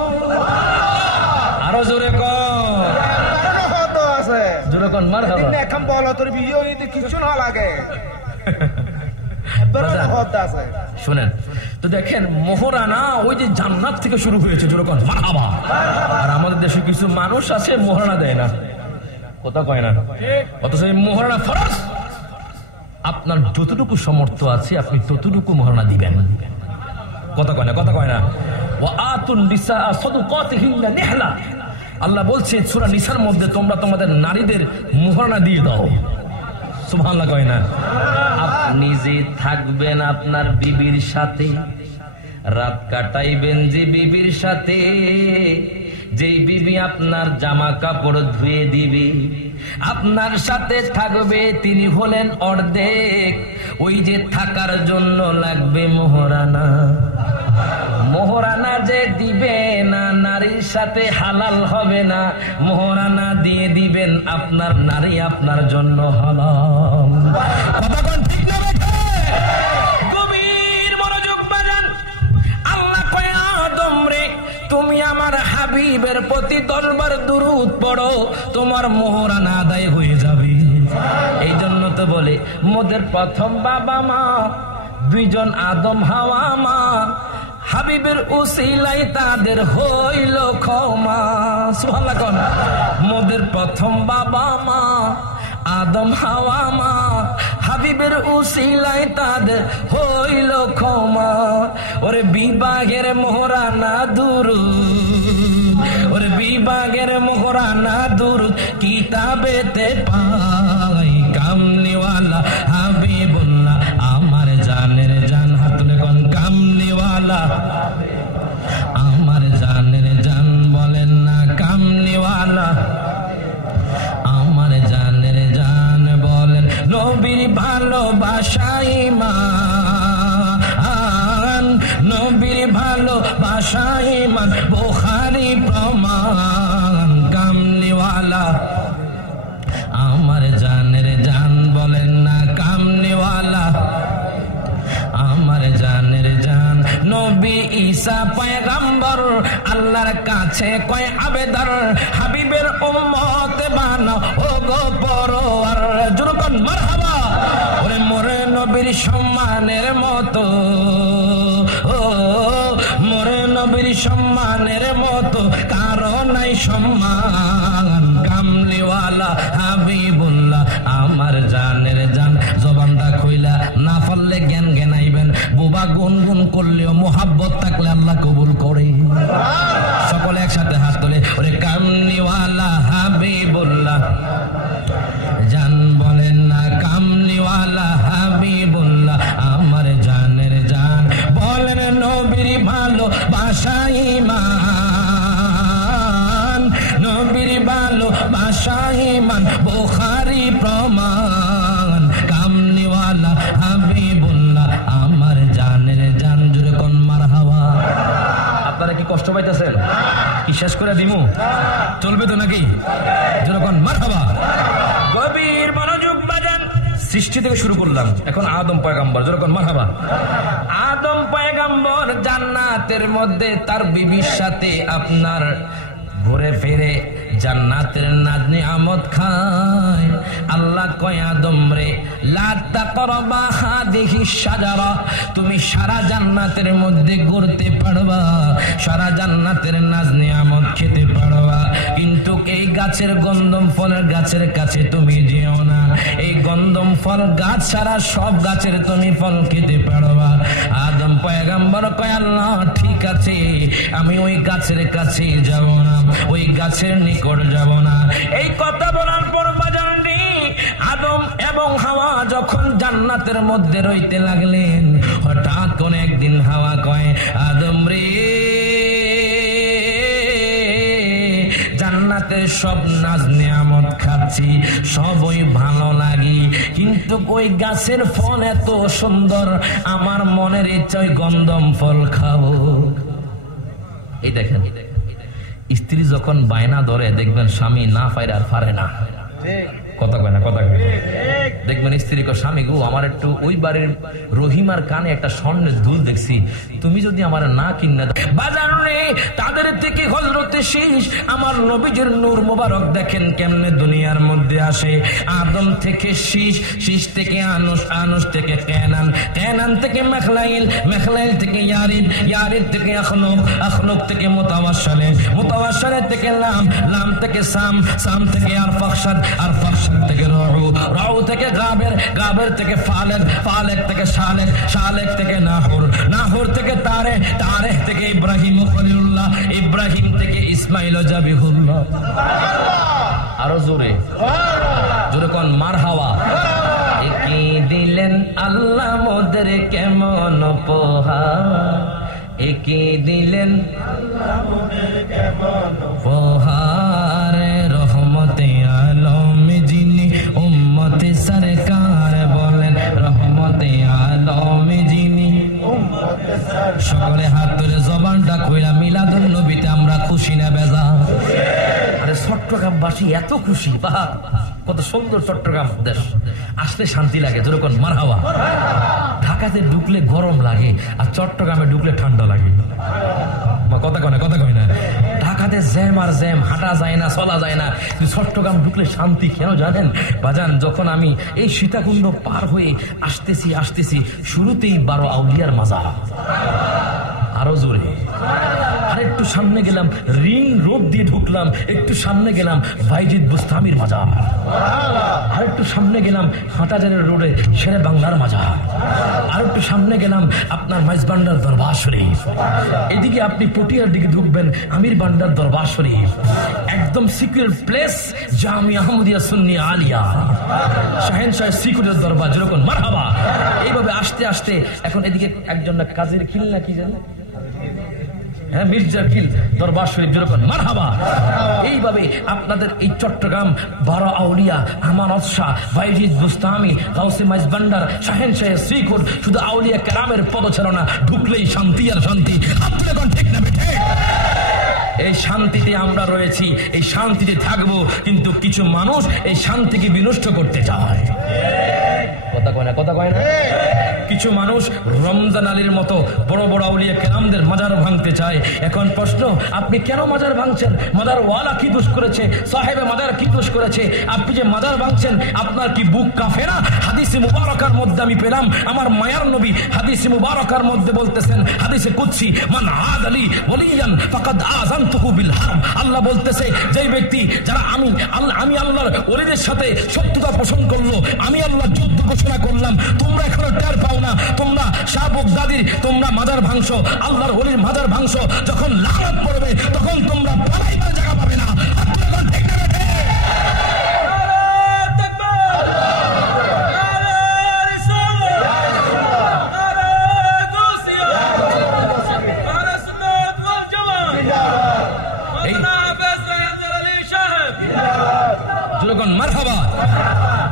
আরো জোরে কর, জোরে কর মারহাবা। এখন বলো তোর ভিডিও নিতে কিছু না লাগে। শুনেন তো, দেখেন মোহরানা ওই যে জান্নাত থেকে শুরু হয়েছে, যেরকম মারহাবা। আর আমাদের দেশে কিছু মানুষ আছে মোহরানা দেয় না, কথা কয় না, অথচ মোহরানা ফরজ। আপনার যতটুকু সামর্থ্য আছে আপনি ততটুকু মোহরানা দিবেন, কথা কয় না, কথা কয় না। ওয়া আতুন নিসা সাদুকাতিহিন্না নিহলা। আল্লাহ বলছে সূরা নিসার মধ্যে তোমরা তোমাদের নারীদের মোহরানা দিয়ে দাও। সুবহানাল্লাহ কয় না। আপনি যে থাকবেন আপনার বিবির সাথে, রাত কাটাইবেন যে বিবির সাথে, যেই বিবি আপনার জামা কাপড় ধুয়ে দিবে, আপনার সাথে থাকবে, তিনি হলেন অর্ধেক। ওই যে থাকার জন্য লাগবে মোহরানা। মোহরানা যে দিবে না, নারীর সাথে হালাল হবে না। মোহরানা দিয়ে দিবেন, আপনার নারী আপনার জন্য হালাল। ঠিক না? গভীর মনোযোগ বাজান। আল্লাহ কয় আদম রে, তুমি আমার হাবিবের প্রতি 10 বার দুরূদ পড়ো, তোমার মোহরানা আদায় হয়ে যাবে। এই জন্য তো বলে মোদের প্রথম বাবা মা দুইজন আদম হাওয়া মা, হাবিবের উসিলাই তাদের হইল ক্ষমা। সুবহানাল্লাহ কোন। মোদের প্রথম বাবা মা আদম হাওয়া মা, হাবিবের উসিলাই তাদের হইল ক্ষমা। ওরে বিবাগের মোহরানা দুরূদ, ওরে বিবাগের মোহরানা দুরূদ কিতাবেতে পাই। কামলিওয়ালা হাবিবুল্লাহ আমার জানের জান, হাত তুলে কোন কামলিওয়ালা আমার জানের জান, বলেন না কামলিওয়ালা আমার জানের জান, বলেন নবীর ভালোবাসা ঈমান, নবীর ভালো ভালোবাসা ঈমান বুখারী প্রমাণ কামলিওয়ালা আমার জানের জান বলেন না কামলিওয়ালা আমার জানের জান নবী ঈসা পয়গম্বর আল্লাহর কাছে কয় আবেদন হাবিবের উম্মত বানাও ও গো পরওয়ার জুরকন মারহাবা ওরে মোরে নবীর সম্মানের মতো ও মোরে নবীর সম্মানের মতো কারো নাই সম্মান কামলিওয়ালা হাবিবুল্লাহ আমার জানের জান জবানটা কইলা না পারলে জ্ঞান জ্ঞানাইবেন বুবা গুনগুন করলেও মোহাব্বত থাকলে আল্লাহ কবুল করে সকলে একসাথে হাত তোলে ওরে কামলিওয়ালা হাবিবুল্লাহ জান বলেন না কামলিওয়ালা হাবিবুল্লাহ আমার জানের জান বলেন নবীর ভালোবাসা ঈমান নবীর ভালোবাসা ঈমান বুখারী প্রমাণ কামলিওয়ালা হাবিবুল্লাহ আমার জানের জান জুড়ে কোন মারহাবা। আপনারা কি কষ্ট পাইতেছেন? কি শেষ করে দিমু? চলবে তো নাকি? যেরকম মারহাবা। গভীর মনোযোগ বাজান। সৃষ্টি থেকে শুরু করলাম, এখন আদম পয়গম্বর যেরকম মারহাবা। আদম পয়গম্বর জান্নাতের মধ্যে তার বিবির সাথে আপনার ঘুরে ফিরে জান্নাতের নাজ নিয়ামত খায়। আল্লাহ কয় আদম রে লা তাকরাবা হাদিহি শাজারা, তুমি সারা জান্নাতের মধ্যে ঘুরতে পারবা, সারা জান্নাতের নাজ নিয়ামত খেতে পারবা, কিন্তু এই গাছের গন্ধম ফলের গাছের কাছে তুমি যেও না। এই গন্ধম ফল গাছ ছাড়া সব গাছের তুমি ফল খেতে পারবা। আদম পয়গম্বর কয় আল্লাহ ঠিক আছে, আমি ওই গাছের কাছে যাব না, ওই গাছের নিকট যাব না। এই কথা বলার পর বাজারনি আদম এবং হাওয়া যখন জান্নাতের মধ্যে রইতে লাগলেন, হঠাৎ কোন একদিন হাওয়া কয় আদম রে জান্নাতের সব নাজ নিয়ামত খাচ্ছি, সবই ভালো লাগে, কিন্তু ওই গাছের ফল এত সুন্দর, আমার মনের ইচ্ছা গন্ধম ফল খাবো। এই দেখেন স্ত্রী যখন বায়না ধরে দেখবেন স্বামী না পাইরে আর পারে না, কথা কয় না, কথা কয় দেখবেন স্ত্রী কয় স্বামী গো আমার একটু ওই বাড়ির রহিমার কানে একটা স্বর্ণের দুল দেখছি, তুমি যদি আমার না কিনে দাও। বাজার রে তাদের থেকে হযরতে শীষ আমার নবীজির নূর মোবারক দেখেন কেমনে দুনিয়ার মধ্যে আসে। আদম থেকে শীষ, শীষ থেকে আনুস, আনুস থেকে কেনান, কেনান থেকে মেখলাইল, মেখলাইল থেকে ইয়ারিদ, ইয়ারিদ থেকে আখনুক, আখনুক থেকে মুতাওয়াশালে, মুতাওয়াশালে থেকে লাম, লাম থেকে সাম, সাম থেকে আরফাকশাদ, আরফাকশাদ থেকে রাউ, রাউ থেকে গাবের, গাবের থেকে ফালেক, ফালেক থেকে শালেক, শালেক থেকে নাহর, নাহর থেকে তারে, তারে থেকে ইব্রাহিম খলিলুল্লাহ, ইব্রাহিম থেকে ইসমাইল জাবিহুল্লাহ। আরো জোরে জোরে কোন মারহাবা। একই দিলেন আল্লাহ মোদের কেমন উপহার, একই দিলেন আল্লাহ মোদের কেমন উপহার, রহমতে আলম যিনি উম্মতে সরকার বলেন, রহমতে আলম যিনি উম্মতে সরকার। সকলে হাত তুলে জবানটা কইরা মিলাদুন নবীতে আমরা খুশি না বেজা? আরে চট্টগ্রামবাসী এত খুশি, বাহ কত সুন্দর চট্টগ্রাম দেশ, আসলে শান্তি লাগে যেরকম মারহাবা। ঢাকাতে ঢুকলে গরম লাগে আর চট্টগ্রামে ঢুকলে ঠান্ডা লাগে, কথা কয় না, কথা কয় না। ঢাকাতে জ্যাম আর জ্যাম, হাঁটা যায় না, চলা যায় না, কিন্তু চট্টগ্রাম ঢুকলে শান্তি। কেন জানেন বাজান? যখন আমি এই সীতাকুণ্ড পার হয়ে আসতেছি আসতেছি শুরুতেই 12 আউলিয়ার মাজার, আরো জোরে, আর একটু সামনে গেলাম রিং রোড দিয়ে ঢুকলাম, একটু সামনে গেলাম বাইজিদ বুস্তামির মাজার, আর একটু সামনে গেলাম হাটাজারের রোডে শেরে বাংলার মাজার, আর একটু সামনে গেলাম আপনার মাইজবান্ডার দরবার শরীফ, এদিকে আপনি পটিয়ার দিকে ঢুকবেন আমির বান্ডার দরবার শরীফ, একদম সিক্রেট প্লেস জামিয়া আহমদিয়া সুন্নি আলিয়া, শাহেনশাহ সিকিউরিটির দরবার যেরকম মারহাবা। এইভাবে আসতে আসতে এখন এদিকে একজন কাজের খিল্লা কি জানেন হ্যাঁ, মির্জা খিল দরবার শরীফ যেরকম মারহাবা। এইভাবে আপনাদের এই চট্টগ্রাম 12 আউলিয়া, আমানত শাহ, বাইজিদ বুস্তামি, গাউসে মাইজবান্ডার, শাহেন শাহ শ্রীকুট, শুধু আউলিয়া কেরামের পদচারণা, ঢুকলেই শান্তি আর শান্তি। আপনি এখন ঠিক না বেঠে? এই শান্তিতে আমরা রয়েছি, এই শান্তিতে থাকবো, কিন্তু কিছু মানুষ এই শান্তিকে বিনষ্ট করতে চায়। কথা কয় না, কথা কয় না। কিছু মানুষ রমজান আলীর মতো বড় বড় আউলিয়া কেরামদের মাজার ভাঙতে চায়। এখন প্রশ্ন, আপনি কেন মাজার ভাঙছেন? মাজার ওয়ালা কি দোষ করেছে? সাহেবে মাজার কি দোষ করেছে? আপনি যে মাজার ভাঙছেন, আপনার কি বুক কাঁপে না? হাদিসে মুবারকার মধ্যে আমি পেলাম, আমার মায়ার নবী হাদিসে মুবারকার মধ্যে বলতেছেন, হাদিসে কুদসি, মান আদ আলী ওয়ালিয়ান ফাকাদ আযানতুহু বিল হারব। আল্লাহ বলতেছে, যে ব্যক্তি যারা আমি আল্লাহর ওলিদের সাথে শত্রুতা পোষণ করলো, আমি আল্লাহ যুদ্ধ ঘোষণা করলাম, তোমরা এখনো টের পাও না? তোমরা শাহ বগদাদির তোমরা মাজার ভাঙছো, আল্লাহর ওলির মাজার ভাঙছো, যখন লানত পড়বে তখন তোমরা পালাইবার জায়গা পাবে না।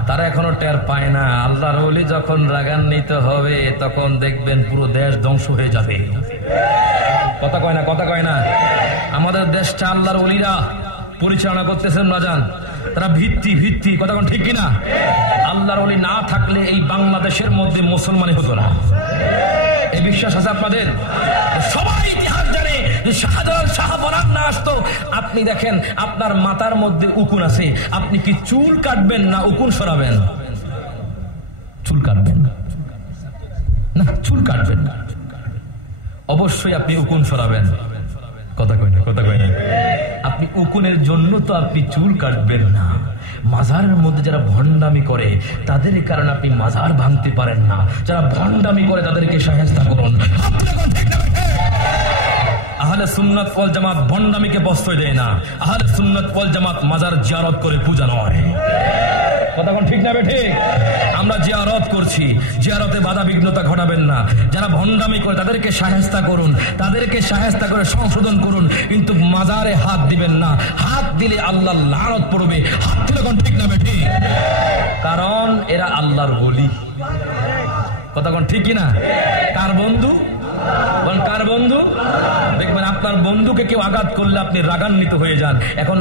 তারা এখনো টের পায় না। আল্লাহর ওলি যখন রাগান্বিত হবে তখন দেখবেন পুরো দেশ ধ্বংস হয়ে যাবে। কথা কয় না, কথা কয় না। আমাদের দেশটা আল্লাহর ওলিরা পরিচালনা করতেছেন না জান, তারা ভিত্তি কথা কোন ঠিক কিনা? আল্লাহর ওলি না থাকলে এই বাংলাদেশের মধ্যে মুসলমানই হতো না। এই বিশ্বাস আছে আপনাদের? সবাই ইতিহাস জানে যে শাহজালাল শাহ বরান না আসতো। আপনি দেখেন, আপনার মাথার মধ্যে উকুন আছে, আপনি কি চুল কাটবেন না উকুন সরাবেন? চুল কাটবেন না, চুল কাটবেন না, অবশ্যই আপনি উকুন সরাবেন। কথা কয় না, কথা কয় না। আপনি উকুনের জন্য তো আপনি চুল কাটবেন না। মাজারের মধ্যে যারা ভণ্ডামি করে তাদের কারণে আপনি মাজার ভাঙতে পারেন না। যারা ভণ্ডামি করে তাদেরকে শায়েস্তা করুন। আহলে সুন্নাত ওয়াল জামাত ভণ্ডামিকে প্রশ্রয় দেয় না। আহলে সুন্নাত ওয়াল জামাত মাজার জিয়ারত করে পূজা নয়। কথা কোন ঠিক না বেঠে? আমরা জিয়ারত করছি, জিয়ারতে বাধা বিঘ্নতা ঘটাবেন না। যারা ভণ্ডামি করে তাদেরকে শায়েস্তা করুন, তাদেরকে শায়েস্তা করে সংশোধন করুন, কিন্তু মাজারে হাত দিবেন না। হাত দিলে আল্লাহর লানত পড়বে। হাত দিলে কোন ঠিক না বেঠে? কারণ এরা আল্লাহর ওলি। কথা কোন ঠিক কিনা? কার বন্ধু? কার বন্ধু? দেখবেন আপনার বন্ধুকে কেউ আঘাত করলে আপনি রাগান্বিত হয়ে যান। এখন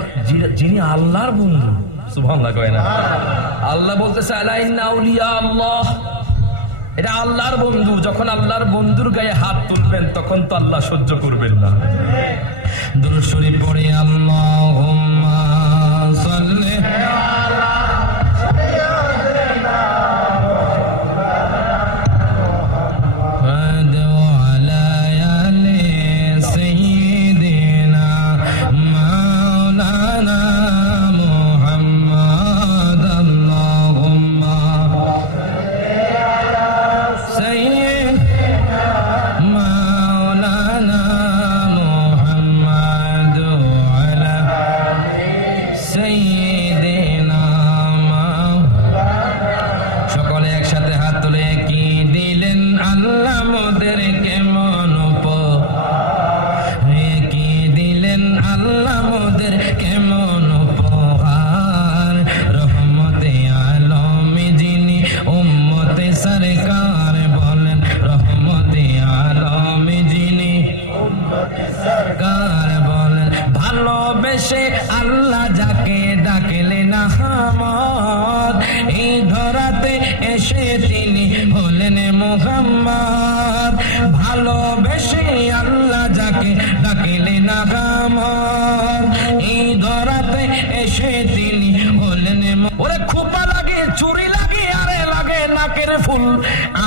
যিনি আল্লাহর বন্ধু, সুবহানাল্লাহ কয় না? আল্লাহ বলতেছে আলা ইন্না আউলিয়া আল্লাহ, এটা আল্লাহর বন্ধু। যখন আল্লাহর বন্ধুর গায়ে হাত তুলবেন তখন তো আল্লাহ সহ্য করবেন না। দুরূদ শরীফ পড়ে আল্লাহুম্মা সাল্লি আলা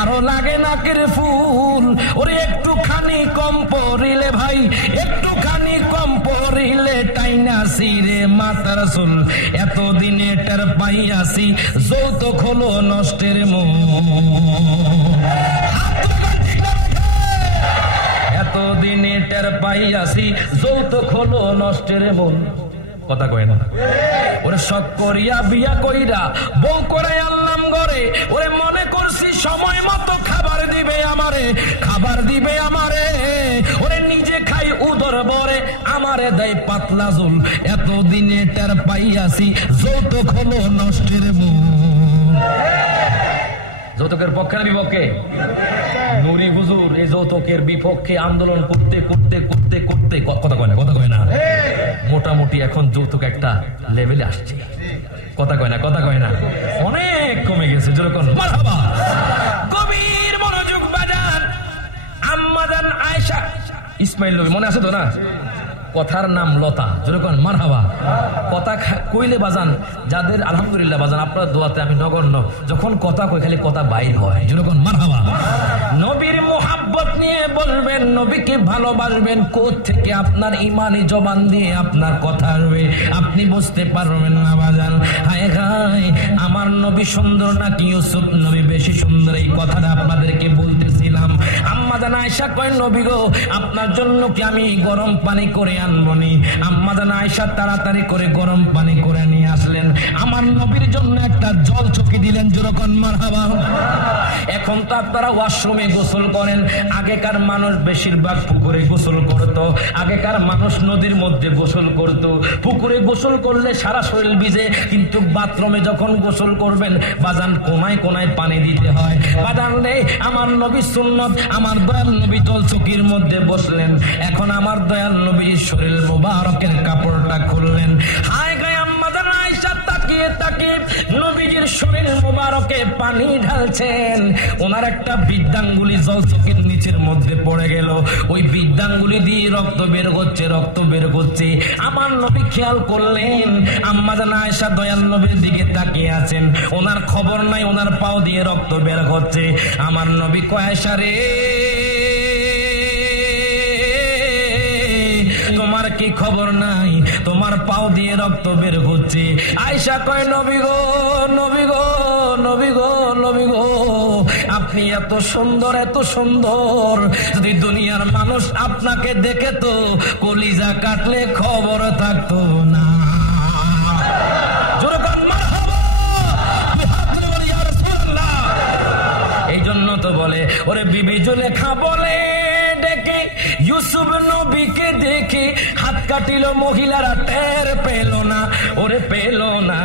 আরো লাগে নাকের ফুল। ওরে একটুখানি কম পড়িলে ভাই, একটুখানি কম পড়িলে টাইনা সিরে মাথার চুল। এতদিনে টের পাইয়াছি যৌতুক হলো নষ্টের মূল। এতদিনে টের পাইয়াছি যৌতুক হলো নষ্টের মূল। কথা কয় না? ওরে শখ করিয়া বিয়া কইরা বউ করে আনলাম ঘরে, ওরে মনে করছি সময় মতো খাবার দিবে আমারে, খাবার দিবে আমারে। ওরে নিজে খাই উদর বরে আমারে দেয় পাতলা জুল, এতদিনে টের পাইয়াছি যৌতুক হলো নষ্টের মূল। যৌতুকের পক্ষে না বিপক্ষে? নুরি হুজুর এই যৌতুকের বিপক্ষে আন্দোলন করতে করতে করতে করতে কথা কয় না মোটামুটি এখন যৌতুক একটা লেভেলে আসছে। কথা কয় না অনেক কমে গেছে। যেরকম মারহাবা, গভীর মনোযোগ বাজান। আম্মা জান আয়েশা, ইসমাইল নবী মনে আছে তো না? কথার নাম লতা। যেরকম মারহাবা, কথা কইলে বাজান যাদের আলহামদুলিল্লাহ বাজান আপনার দোয়াতে আমি নগণ্য, যখন কথা কই খালি কথা বাইর হয়। যেরকম মারহাবা, নবীর মোহাব্বত নিয়ে বলবেন, নবীকে ভালোবাসবেন, কোথ থেকে আপনার ইমানি জবান দিয়ে আপনার কথা আসবে আপনি বুঝতে পারবেন না বাজান। হায় হায়, আমার নবী সুন্দর নাকি ইউসুফ নবী বেশি সুন্দর? এই কথাটা আপনাদেরকে বলতেছিলাম। আম্মা জান আয়েশা কয়, নবী গো আপনার জন্য কি আমি গরম পানি করে আনবনি? আম্মা জান আয়েশা তাড়াতাড়ি করে গরম পানি করে নিয়ে আসলেন, আমার নবীর জন্য একটা জল চকি দিলেন। যেরকম মারহাবা। এখন তো আপনারা ওয়াশরুমে গোসল করেন, আগেকার মানুষ বেশিরভাগ পুকুরে গোসল করত, আগেকার মানুষ নদীর মধ্যে গোসল করত। পুকুরে গোসল করলে সারা শরীর ভিজে, কিন্তু বাথরুমে যখন গোসল করবেন বাজান কোনায় কোনায় পানি দিতে হয়। বাজান রে, আমার নবী সুন্নত, আমার দয়াল নবী জল চকির মধ্যে বসলেন। এখন আমার দয়াল নবী শরীর মোবারকের কাপড়টা খুললেন। হায় গায়ে আম্মা জান আয়েশা তাকিয়ে তাকিয়ে নবীজির শরীর মোবারকে পানি ঢালছেন। ওনার একটা বৃদ্ধাঙ্গুলি জল চকির নিচের মধ্যে পড়ে গেল, ওই বৃদ্ধাঙ্গুলি দিয়ে রক্ত বের হচ্ছে। আমার নবী খেয়াল করলেন আম্মা জান আয়েশা দয়াল নবীর দিকে তাকিয়ে আছেন, ওনার খবর নাই ওনার পাও দিয়ে রক্ত বের হচ্ছে। আমার নবী কয়, আয়েশা রে তোমার কি খবর নাই? তোমার পাও দিয়ে রক্ত বের হচ্ছে। আয়েশা কয়, নবী গো নবী গো নবী গো নবী গো, আপনি এত সুন্দর এত সুন্দর, যদি দুনিয়ার মানুষ আপনাকে দেখে তো কলিজা কাটলে খবর থাকতো না। এই জন্য তো বলে, ওরে বিবি জুলেখা বলে ডেকে ইউসুফ নবীকে দেখে হাত কাটিল, মহিলারা টের পেল না, ওরে পেল না।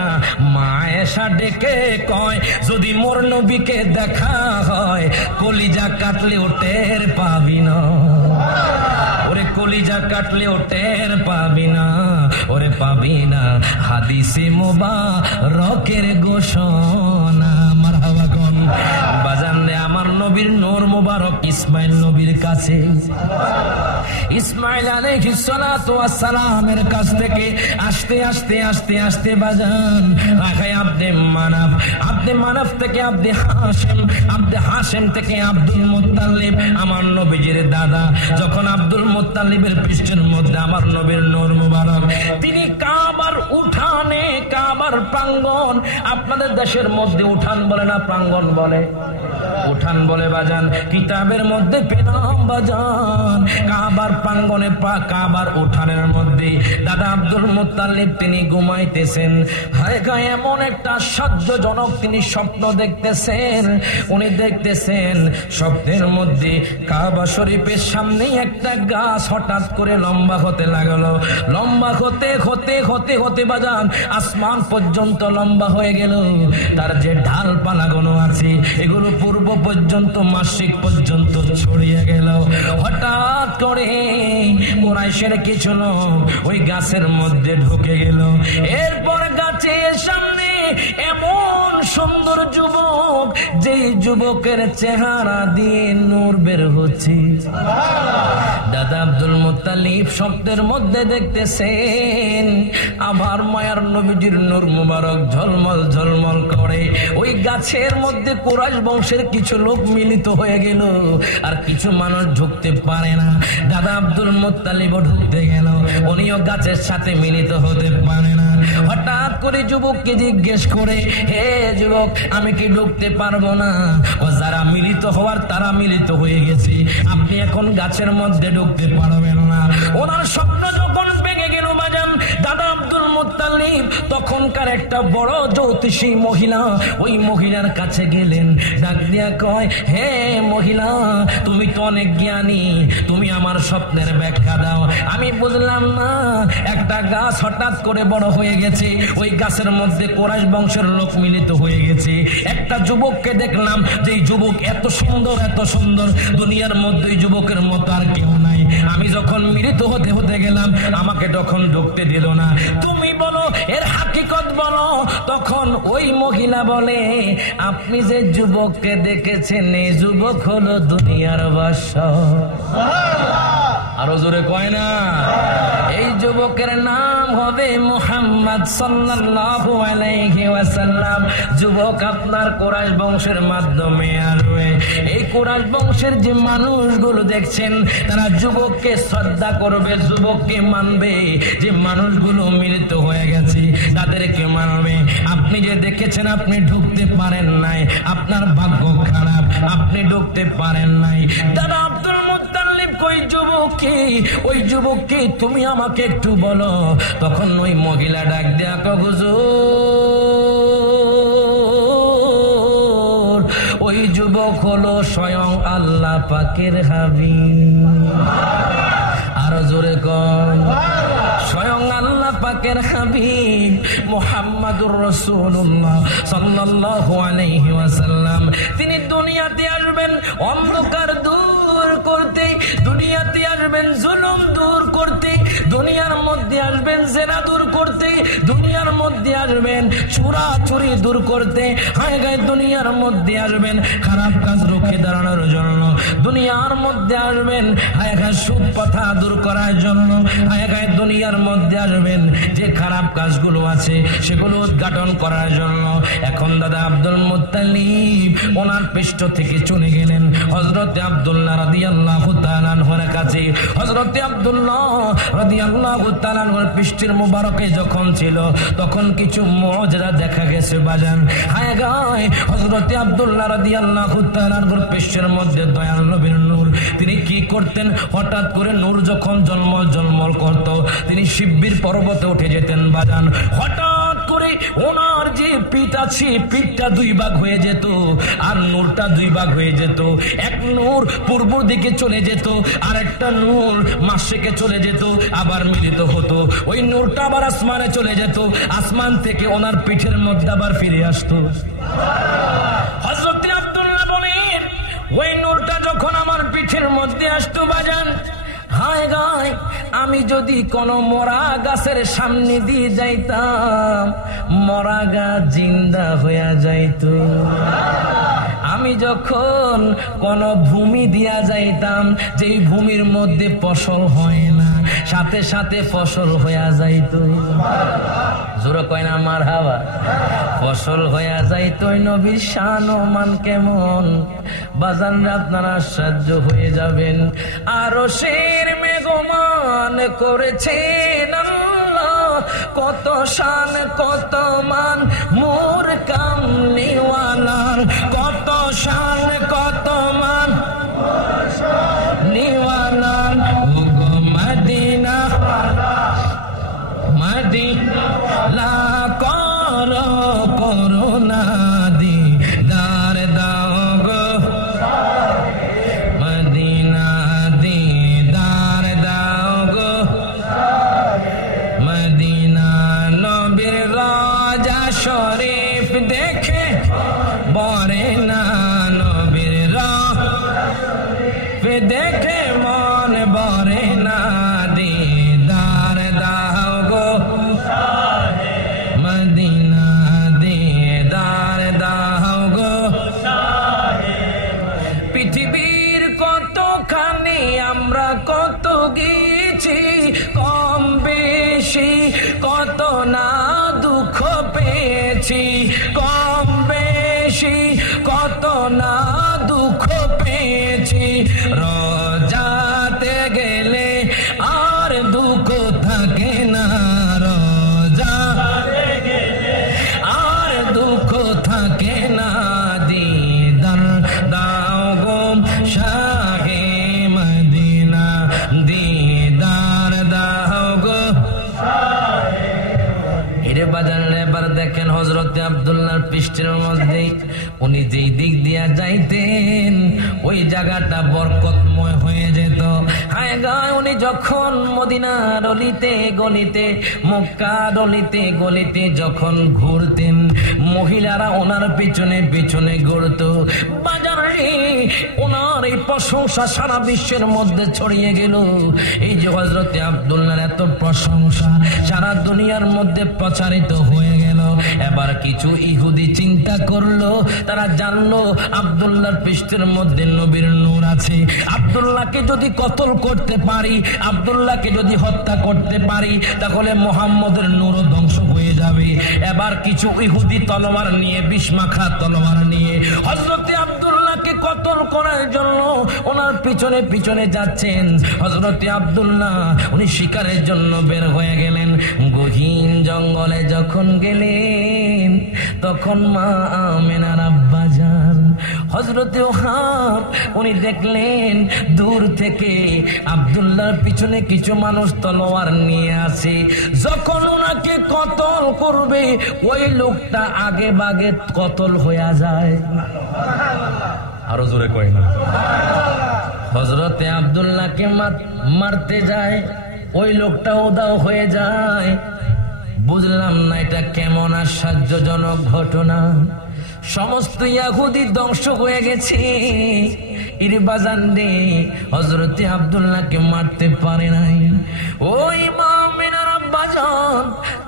মা আয়েশা ডেকে কয়, যদি মোর নবীকে দেখা হয় কলিজা কাটলেও টের পাবি না, ওরে কলিজা কাটলেও টের পাবি না, ওরে পাবি না। হাদিসে মুবারকের ঘোষণা। মারহাবা কোন বাজান রে, আমার নবীর নূর মুবারক ইসমাইল নবীর কাছে, ইসমাইল আলাইহিস সালাতু ওয়াস সালামের কাছ থেকে আস্তে আস্তে আস্তে আস্তে বাজান রাখায় আব্দে মানাফ থেকে আব্দে হাশেম থেকে আব্দুল মুত্তালিব, আমার নবীজির দাদা। যখন আব্দুল মুত্তালিবের পৃষ্ঠের মধ্যে আমার নবীর নূর মুবারক, তিনি কাবার উঠানে, কাবার প্রাঙ্গণ, আপনাদের দেশের মধ্যে উঠান বলে না প্রাঙ্গণ বলে? উঠান বলে বাজান, কিতাবের মধ্যে পেলাম বাজান কাবার প্রাঙ্গণে, কাবার উঠানের মধ্যে দাদা আব্দুল মুত্তালিব তিনি ঘুমাইতেছেন। হায় গায়ে এমন একটা আশ্চর্যজনক তিনি স্বপ্ন দেখতেছেন। উনি দেখতেছেন স্বপ্নের মধ্যে কাবা শরীফের সামনেই একটা গাছ হঠাৎ করে লম্বা হতে লাগলো। লম্বা হতে হতে হতে হতে বাজান আসমান পর্যন্ত লম্বা হয়ে গেল। তার যে ঢালপালাগুলো আছে এগুলো পূর্ব পর্যন্ত, মাসিক পর্যন্ত ছড়িয়ে গেল। হঠাৎ করে কুরাইশের কিছু লোক ওই গাছের মধ্যে ঢুকে গেল। এরপর গাছের সামনে এমন সুন্দর যুবক, যে যুবকের চেহারা দিয়ে নূর বের হচ্ছে। দাদা আব্দুল মুত্তালিব স্বপ্নের মধ্যে দেখতেছেন আবার মায়ার নবীজির নূর মুবারক ঝলমল ঝলমল করে। ওই গাছের মধ্যে কুরাইশ বংশের কিছু লোক মিলিত হয়ে গেল, আর কিছু মানুষ ঢুকতে পারে না। দাদা আব্দুল মুত্তালিবও ঢুকতে গেল, উনিও গাছের সাথে মিলিত হতে পারে না। হঠাৎ করে যুবককে জিজ্ঞেস করে, হে যুবক আমি কি ঢুকতে পারবো না? ও যারা মিলিত হওয়ার তারা মিলিত হয়ে গেছে, আপনি এখন গাছের মধ্যে ঢুকতে পারবেন না। ওনার স্বপ্ন যখন ভেঙে গেল বাজান, দাদা আব্দুল মুত্তালিব তখন ওখানকার একটা বড় জ্যোতিষী মহিলা ওই মহিলার কাছে গেলেন, ডাক দিয়া কয়, হে মহিলা, তুমি তো অনেক জ্ঞানী, তুমি আমার স্বপ্নের ব্যাখ্যা দাও। আমি বুঝলাম না, একটা গাছ হঠাৎ করে বড় হয়ে গেছে, ওই গাছের মধ্যে কোরাইশ বংশের লোক মিলিত হয়ে গেছে। একটা যুবককে দেখলাম, যে যুবক এত সুন্দর এত সুন্দর, দুনিয়ার মধ্যে ওই যুবকের মতো আর কেউ নাই। আমি যখন মিলিত হতে হতে গেলাম, আমাকে তখন ঢুকতে দিল না। তুমি বলো, এর হাকিকত বলো। তখন ওই মহিলা বলে, আপনি যে যুবককে দেখেছেন, এই যুবক হলো দুনিয়ার বাদশা। আরো জোরে কয় না? এই যুবকের নাম হবে মুহাম্মদ সাল্লাল্লাহু আলাইহি ওয়াসাল্লাম। যুবক আপনার কোরাইশ বংশের মাধ্যমে আসবে। এই কোরাইশ বংশের যে মানুষগুলো দেখছেন, তারা যুবককে শ্রদ্ধা করবে, যুবককে মানবে। যে মানুষগুলো মিলিত হয়ে গেছে তাদেরকে মানবে। আপনি যে দেখেছেন, আপনি ঢুকতে পারেন নাই, আপনার ভাগ্য খারাপ, আপনি ঢুকতে পারেন নাই। দাদা আব্দুল মুত্তালিব কই যুবককে, ওই যুবককে তুমি আমাকে একটু বলো। তখন ওই মহিলা ডাক দেয়া কয়, হুজুর, ওই যুবক হলো স্বয়ং আল্লাহ পাকের হাবিব। আরো জোরে কন, স্বয়ং আল্লাহ পাকের হাবিব মুহাম্মাদুর রাসূলুল্লাহ সাল্লাল্লাহু আলাইহি ওয়াসাল্লাম। তিনি দুনিয়াতে আসবেন অন্ধকার দূর করতে, দুনিয়াতে আসবেন জুলুম দূর করতে, দুনিয়ার মধ্যে আসবেন জেনা দূর করতে, দুনিয়ার মধ্যে আসবেন চুরাচুরি দূর করতে, হায় গায়ে দুনিয়ার মধ্যে আসবেন খারাপ কাজ রুখে দাঁড়ানোর জন্য, দুনিয়ার মধ্যে আসবেন হায় গায়ে সুদ কথা দূর করার জন্য, হায় গায়ে দুনিয়ার মধ্যে আসবেন যে খারাপ কাজগুলো আছে সেগুলো উদ্ঘাটন করার জন্য। এখন দাদা আব্দুল মুত্তালিব ওনার পৃষ্ঠ থেকে চলে গেলেন হযরতে আব্দুল্লাহ রাদিয়াল্লাহু তাআলা আনহুর কাছে। হযরতে আব্দুল্লাহ রাদিয়াল্লাহু তাআলা আনহুর পৃষ্ঠের মুবারকে যখন ছিল, তখন কিছু মুজিজা দেখা গেছে বাজান। হায় গায় হযরতে আব্দুল্লাহ রাদিয়াল্লাহু তাআলা আনহুর পৃষ্ঠের মধ্যে দয়াল নবীর নূর। তিনি কি করতেন, হঠাৎ করে নূর যখন জলমল জলমল করত, তিনি শিব্বির পর্বতে উঠে যেতেন বাজান। হঠাৎ করে ওনার যে পিঠ আছে, পিঠটা দুই ভাগ হয়ে যেত, আর নূরটা দুই ভাগ হয়ে যেত। এক নূর পূর্ব দিকে চলে যেত, আর একটা নূর মাশরিকে চলে যেত, আবার মিলিত হতো। ওই নূরটা আবার আসমানে চলে যেত, আসমান থেকে ওনার পিঠের মধ্যে আবার ফিরে আসতো। হযরত আব্দুল্লাহ বলেন, ওই নূরটা যখন আমার পিঠের মধ্যে আসতো বাজান, হায় গায় আমি যদি কোন মরা গাছের সামনে দিয়ে যাইতাম, মরা গাছ জিন্দা হইয়া যাইত। আমি যখন কোন ভূমি দিয়া যাইতাম, যেই ভূমির মধ্যে ফসল হয় না, সাথে সাথে ফসল হইয়া যাইত। জোরে কয় না মারহাবা? ফসল হইয়া যাইত। নবীর শান ও মান কেমন বাজানরা, আপনারা আশ্চর্য হয়ে যাবেন। আরশের মেঘমান করেছেন আল্লাহ, কত শান কত মান মোর কামলিওয়ালার, কত শান কত মান নিওয়ালার। ওগো মদিনা মদিনা করো করুণা দিদার দাও গো, মদিনা দিদার দাও গো, মদিনা নবীর রাজা শরীফ দেখে বরে না, নবীর রাজা দেখে মন বরে না, দিদার দাও গো মদিনা দিদার দাও গো। পৃথিবীর কতখানি আমরা কত গেছি, কম বেশি কত না দুঃখ পেয়েছি, কম বেশি কত না দুঃখ পেয়েছি। রোজাতে গেলে আর দুঃখ থাকে না, রোজাতে গেলে আর দুঃখ থাকে না, দিদার দাও গো শাহে মদিনা, দিদার দাও গো। এরে বাজান রে আব্দুল্লাহর পৃষ্ঠের মধ্যে উনি যেই দিক দিয়া যাইতেন ওই জায়গাটা বরকতময় হয়ে যেত। হায় গায় উনি যখন মদিনার অলিতে গলিতে মক্কার অলিতে গলিতে যখন ঘুরতেন মহিলারা ওনার পিছনে পিছনে ঘুরতো। বাজারে ওনার এই প্রশংসা সারা বিশ্বের মধ্যে ছড়িয়ে গেল। এই যে হযরতে আব্দুল্লাহর এত প্রশংসা সারা দুনিয়ার মধ্যে প্রচারিত হয়ে গেল। এবার কিছু ইহুদি চিন্তা করলো, তারা জানলো আব্দুল্লাহর পৃষ্ঠের মধ্যে নবীর নূর আছে। আব্দুল্লাহকে যদি কতল করতে পারি, আব্দুল্লাহকে যদি হত্যা করতে পারি, তাহলে মুহাম্মদের নূরও ধ্বংস হয়ে যাবে। এবার কিছু ইহুদি তলোয়ার নিয়ে, বিষ-মাখা তলোয়ার নিয়ে হযরতে আব্দুল্লাহকে কতল করার জন্য ওনার পিছনে পিছনে যাচ্ছেন। হযরতে আব্দুল্লাহ উনি শিকারের জন্য বের হয়ে গেলেন। গহীন জঙ্গলে যখন গেলেন তখন মা আমেনার আব্বা যান হযরতে ওহাব উনি দেখলেন দূর থেকে আব্দুল্লাহর পিছনে কিছু মানুষ তলোয়ার নিয়ে আসে। যখন ওনাকে কতল করবে ওই লোকটা আগে বাগে কতল হয়ে যায়। আরো জোরে কয় না। হযরতে আব্দুল্লাহকে মারতে যায়, ওই লোকটা উধাও হয়ে যায়। বুঝলাম না এটা কেমন আশ্চর্যজনক ঘটনা। সমস্ত ইহুদি ধ্বংস হয়ে গেছে। এর বাজান রে হযরতে আব্দুল্লাহকে মারতে পারে নাই। ওই মা আমেনার বাজান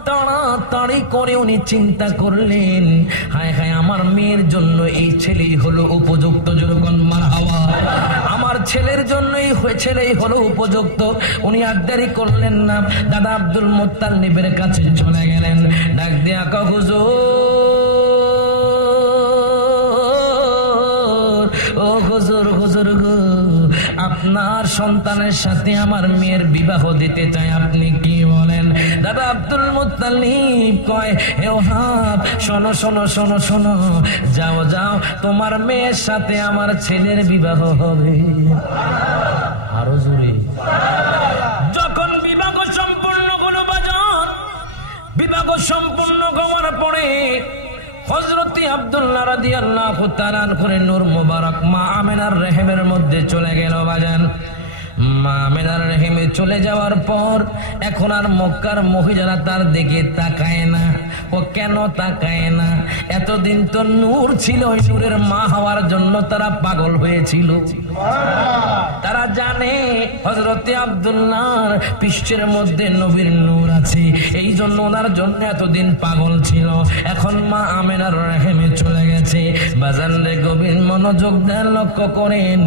তাড়াতাড়ি করে উনি চিন্তা করলেন, হায় হায় আমার মেয়ের জন্য এই ছেলেই হলো উপযুক্ত। যেরকম মারহাবা, আমার ছেলের জন্যই ছেলেই হলো উপযুক্ত। উনি আর দেরি করলেন না, দাদা আব্দুল মুত্তালিবের কাছে চলে গেলেন। ডাক দিয়া কয়, হুজুর হুজুর গো, আপনার সন্তানের সাথে আমার মেয়ের বিবাহ দিতে চাই, আপনি কি বলেন? দাদা আব্দুল মুত্তালিব কয়, হে ওহাব শোনো শোনো শোনো শোনো, যাও যাও তোমার মেয়ের সাথে আমার ছেলের বিবাহ হবে। আরো জোরে। যখন বিবাহ সম্পূর্ণ হলো বাজার, বিবাহ সম্পূর্ণ হওয়ার পরে হযরতে আব্দুল্লাহ রাদিয়াল্লাহু তাআলা করে নূর মুবারক মা আমেনার রহিমের মধ্যে চলে গেল বাজান। মা আমেনার রহিমে চলে যাওয়ার পর এখন আর মক্কার মহিলারা তার দিকে তাকায় না। ও কেন তাকায় না? এতদিন তো নূর ছিল, ওই নূরের মা হওয়ার জন্য তারা পাগল হয়েছিল। তারা জানে হযরতে আব্দুল্লাহর পৃষ্ঠের মধ্যে নবীর নূর আছে, এই জন্য ওনার জন্য এতদিন পাগল ছিল। এখন মা আমেনার রহিমে চলে গেছে। বাজান রে গভীর মনোযোগ দেন, লক্ষ্য করেন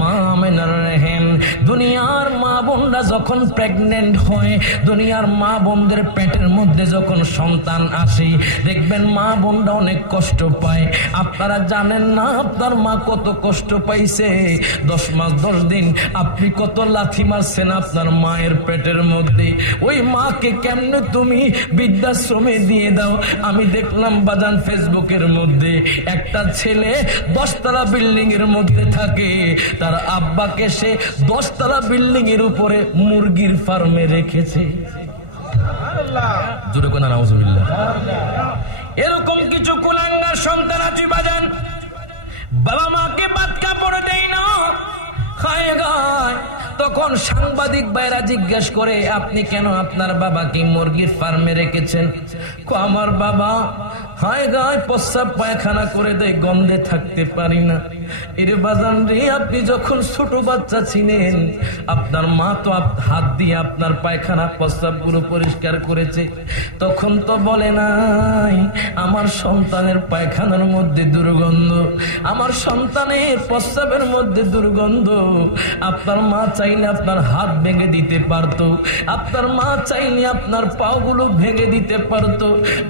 মা আমেনার রহিম দুনিয়ার মা বোনরা যখন প্রেগনেন্ট হয়, দুনিয়ার মা বোনদের পেটের মধ্যে যখন সন্তান আসে, দেখবেন মা বোনরা অনেক কষ্ট পায়। আপনারা জানেন না আপনার মা কত কষ্ট পাইছে। 10 মাস 10 দিন আপনি কত লাথি মারছেন আপনার মায়ের পেটের মধ্যে। ওই মাকে কেমনে তুমি বৃদ্ধাশ্রমে দিয়ে দাও? আমি দেখলাম বাজান ফেসবুকের মধ্যে একটা ছেলে 10 তলা বিল্ডিং এর মধ্যে থাকে, তার আব্বাকে সে 10 তলা বিল্ডিং এর উপরে মুরগির ফার্মে রেখেছে। জোরে কোন নাউজুবিল্লাহ। এরকম কিছু কুলাঙ্গার সন্তান আছে বাজান, বাবা মাকে বাদ কাপড় দেয় না, খায় গায়। তখন সাংবাদিক ভাইরা জিজ্ঞেস করে, আপনি কেন আপনার বাবাকে মুরগির ফার্মে রেখেছেন? আমার বাবা হায় গায় প্রস্রাব পায়খানা করে দেয়, গন্ধে থাকতে পারি না। এর বাজান রে, আপনি যখন ছোট বাচ্চা ছিলেন আপনার মা তো হাত দিয়ে আপনার পায়খানা প্রস্রাব গুলো পরিষ্কার করেছে, তখন তো বলে নাই আমার সন্তানের পায়খানার মধ্যে দুর্গন্ধ, আমার সন্তানের প্রস্রাবের মধ্যে দুর্গন্ধ। আপনার মা চাইলে আপনার হাত ভেঙে দিতে পারতো, আপনার মা চাইলে আপনার পাগুলো ভেঙে দিতে পারতো।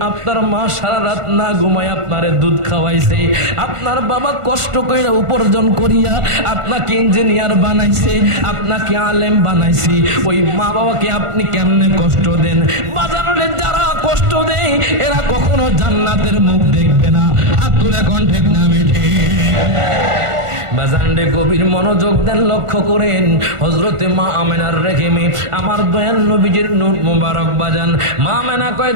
আপনার মা সারা রাত না ঘুমায় আপনারে দুধ খাওয়াইছে, আপনার বাবা কষ্ট করে উপার্জন করিয়া আপনাকে ইঞ্জিনিয়ার বানাইছে, আপনাকে আলেম বানাইছে। ওই মা বাবাকে আপনি কেমনে কষ্ট দেন? বাজারে যারা কষ্ট দেয় এরা কখনো জান্নাতের মুখ দেখবে না। আপনার এখন ঠিক না বেঠে বাজানরে গভীর মনোযোগ দেন, লক্ষ্য করেন হযরতে মা আমেনার রেহেমে আমার দয়াল নবীজির নূর মুবারক বাজান। মা আমেনা কয়,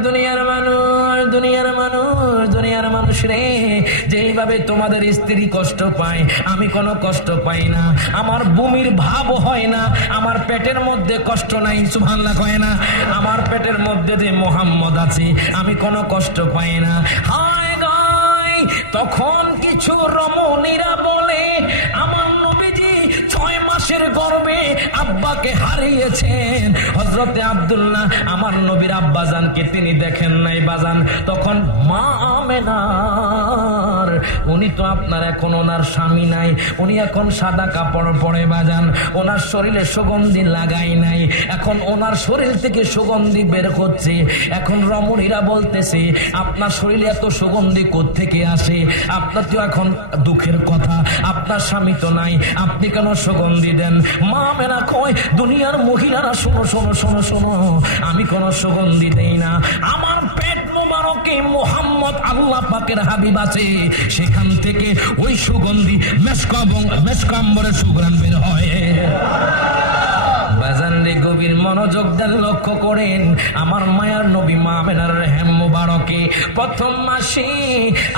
দুনিয়ার মানুষ রে, যেইভাবে তোমাদের স্ত্রী কষ্ট পায় আমি কোনো কষ্ট পাই না, আমার বমির ভাব হয় না, আমার পেটের মধ্যে কষ্ট নাই, সুবহানাল্লাহ কয় না, আমার পেটের মধ্যে যে মুহাম্মদ আছে আমি কোনো কষ্ট পাই না। হায় গায়, তখন কিছু রমণীরা বলে আমার নবীজি 6 মাসের গর্ভে আব্বাকে হারিয়েছেন। হযরতে আব্দুল্লাহ আমার নবীর আব্বাজানকে তিনি দেখেন নাই বাজান। তখন মা আমেনার, উনি তো আপনার এখন ওনার স্বামী নাই, উনি এখন সাদা কাপড় পরে বাজান, ওনার শরীরে সুগন্ধি লাগাই নাই, এখন ওনার শরীর থেকে সুগন্ধি বের হচ্ছে। এখন রমণীরা বলতেছে আপনার শরীরে এত সুগন্ধি কোত্থেকে আসে? আপনার তো এখন দুঃখের কথা, আপনার স্বামী তো নাই, আপনি কেন সুগন্ধি দেন? মা মেনা কয়, দুনিয়ার মহিলারা শোনো শোনো শোনো শোনো, আমি কোন সুগন্ধি দেই না, আমার পেট মোবারকে মুহাম্মদ আল্লাহ পাকের হাবিব আছে, সেখান থেকে ওই সুগন্ধি মেশকাম্বরের সুগন্ধ বের হয়। বাজানরে গভীর মনোযোগ দেন, লক্ষ্য করেন আমার মায়ার নবী মা আমেনার রেহেম মুবারকে প্রথম মাসে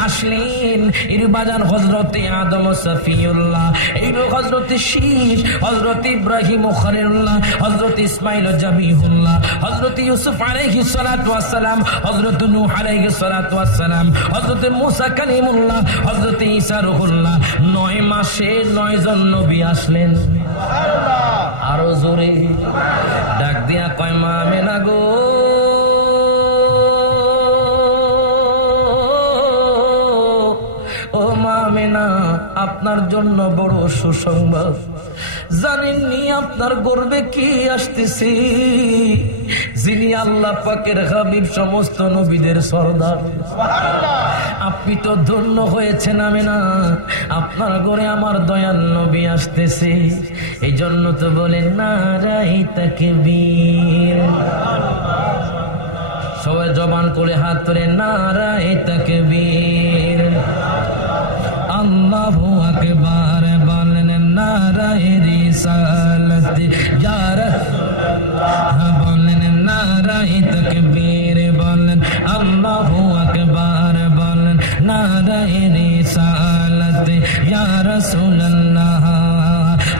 আসলেন এর বাজান হযরতে আদম সফিউল্লাহ, এই হযরতে শীষ, হযরতে ইব্রাহিম খলিলুল্লাহ, হযরতে ইসমাঈল জাবিহুল্লাহ, হযরতে ইউসুফ আলাইহিস সালাতু ওয়াস সালাম, হযরতে নূহ আলাইহিস সালাতু ওয়াস সালাম, হযরতে মুসা কালিমুল্লাহ, হযরতে ঈসা রূহুল্লাহ। 9 মাসে 9 জন নবী আসলেন। আরো জোরে ডাক দিয়া কয়, মা আমেনা গো, ও মা আমেনা, আপনার জন্য বড় সুসংবাদ। জানেননি আপনার গর্বে কি আসতেছে? যিনি আল্লাহ পাকের হাবিব, সমস্ত নবীদের সরদার, আপনি তো ধন্য হয়েছেন আমেনা, আপনার ঘরে আমার দয়াল নবী আসতেছে। এই জন্য তো বলেন নারায়ে তাকবীর, সবাই জবান করে হাত তুলে নারায়ে তাকবীর, আল্লাহু আকবার বলেন, নারায়ে রিসালাত ইয়া রাসূলুল্লাহ বলেন, নারায়ে তাকবীর বলেন, আল্লাহু আকবার বলেন, নারায়ে রিসালাত ইয়া রাসূলুল্লাহ।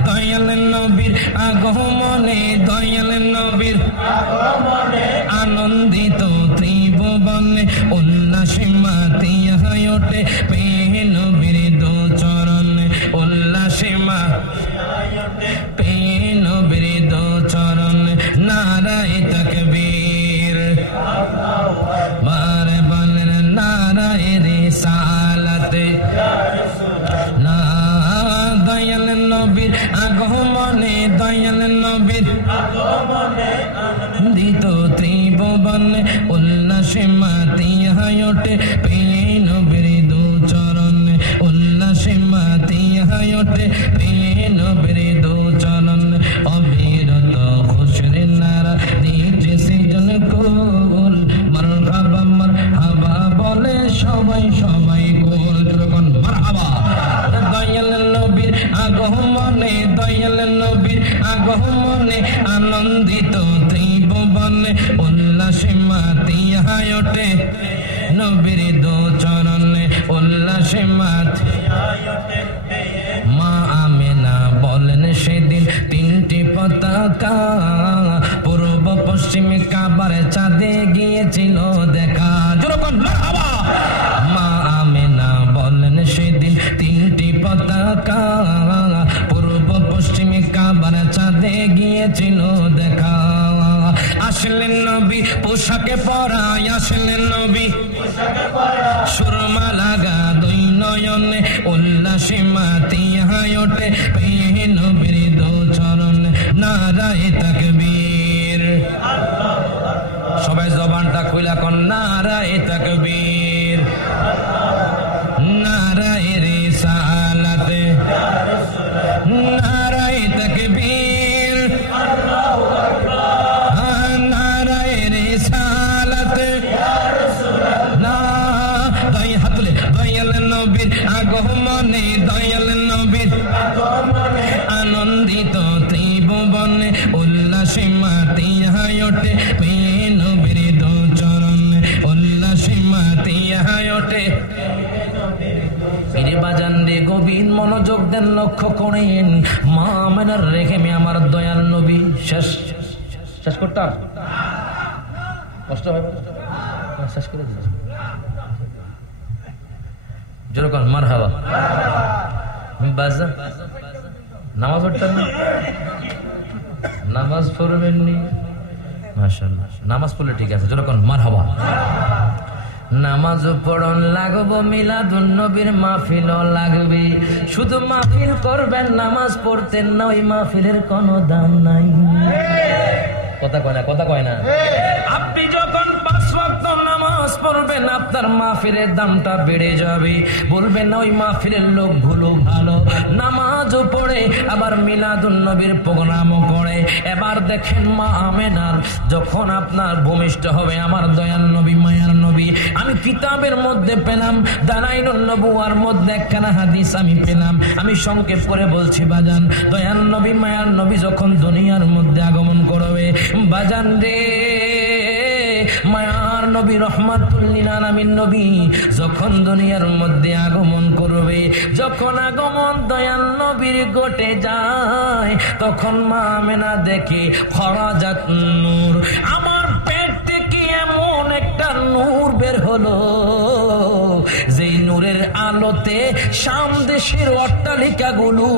দয়াল নবীর আগমনে, দয়াল নবীর আগমনে আনন্দিত ত্রিভুবনে উল্লাসে মাতিয়া ওঠে পেয়ে নবীর দু চরণে, উল্লাসে মাতিয়া ওঠে পেয়ে নবীর দু চরণে, নারায়ে তাকবীর বারে বলেন, নারায়ে রিসালাত না। দয়াল নবীর আগমনে, দয়াল নবীর আগমনে আনন্দিত ত্রিভুবনে উল্লাসে মাতিয়া ওঠে পেয়ে নবীর দু চরণে, উল্লাসে মাতিয়া ওঠে পেয়ে নবীর দু চরণে। অবিরত খুশির নারা দিচ্ছে সৃজন কুল, মারহাবা মারহাবা বলে সবাই সবাই কুল, যখন মারহাবা। দয়াল নবীর আগমনে, দয়াল নবীর আগমনে আনন্দিত ত্রিভুবনে উল্লাসে মাতিয়া ওঠে নবীর দু চরণে, উল্লাসে মাতিয়া ওঠে। মা আমেনা বলেন সেদিন 3টি পতাকা পূর্ব পশ্চিম কাবার চাঁদে গিয়েছিল দেখা, যেরকম মারহাবা। মা আমেনা বলেন সেদিন 3টি পতাকা পূর্ব পশ্চিম কাবার চাঁদে গিয়েছিল দেখা। আসলেন নবী পোশাকে পরায়, আসলেন নবী সুরমা লাগা 2 নয়নে উল্লাসে মাতিয়া ওঠে পেয়ে নবীর দু চরণে, নারায়ে তাকবীর। সবাই জবানটা খুইলা কোন নারায়ে তাকবীর, নারায়ে রিসালাত নারায়ে তাকবীর, আল্লাহু আকবার, নারায়ে রিসালাত ইয়া রাসূলুল্লাহ। দয়াল নবীর আগমনে, দয়াল নবীর হয়ে ওঠে। ইরে বাজান রে, গভীর মনোযোগ দেন, লক্ষ্য করেন। মা আমেনার রেখে আমার দয়াল নবী শেষ করতাম, কষ্ট হয় শেষ করে দিল। যেরকম মারহাবা। বাজান নামাজ পড়তাম না, নামাজ পড়বেননি, মাশাআল্লাহ নামাজ পড়লে ঠিক আছে। যেরকম মারহাবা। নামাজ পড়ন লাগবো, মিলাদুন নবীর মাহফিল লাগবে। শুধু মাহফিল করবেন, নামাজ পড়তেন না, ওই মাহফিলের কোনো দাম নাই। কথা কয় না, কথা কয় না। আপনি যখন 5 ওয়াক্ত নামাজ পড়বেন, আপনার মাহফিলের দামটা বেড়ে যাবে। বলবেন না ওই মাহফিলের লোকগুলো ভালো, নামাজও পড়ে আবার মিলাদুন নবীর প্রোগ্রামও করে। এবার দেখেন মা আমেনার যখন আপনার ভূমিষ্ঠ হবে আমার দয়াল নবী, মায়ার নবী, আমি কিতাবের মধ্যে পেলাম, দালাইলুন নবুয়ার মধ্যে একখানা হাদিস আমি পেলাম, আমি সংক্ষেপ করে বলছি বাজান। দয়াল নবী, মায়ার নবী যখন দুনিয়ার মধ্যে আগমন করবে বাজান রে, মায়ার নবী রহমাতুল লিল আলামিন নবী যখন দুনিয়ার মধ্যে আগমন করবে, যখন আগমন দয়াল নবীর ঘটে যায়, তখন মা আমেনা দেখে খরাজাত নূর, আমার পেট থেকে এমন একটা নূর বের হলো, যেই নূরের আলোতে শাম দেশের অট্টালিকাগুলো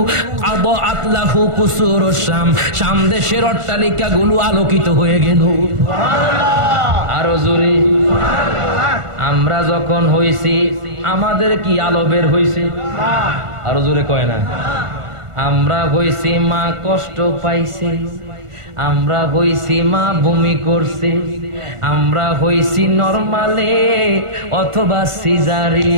আদআতলাহু কুসুরুশ শাম, শাম দেশের অট্টালিকাগুলো আলোকিত হয়ে গেল। আরো জোরে। আমরা যখন হইছি আমাদের কি আলো বের হইছে? আরো জোরে কয় না। আমরা হইছি মা কষ্ট পাইছে, আমরা হইছি মা বমি করছে, আমরা হইছি নরমালে অথবা সিজারে।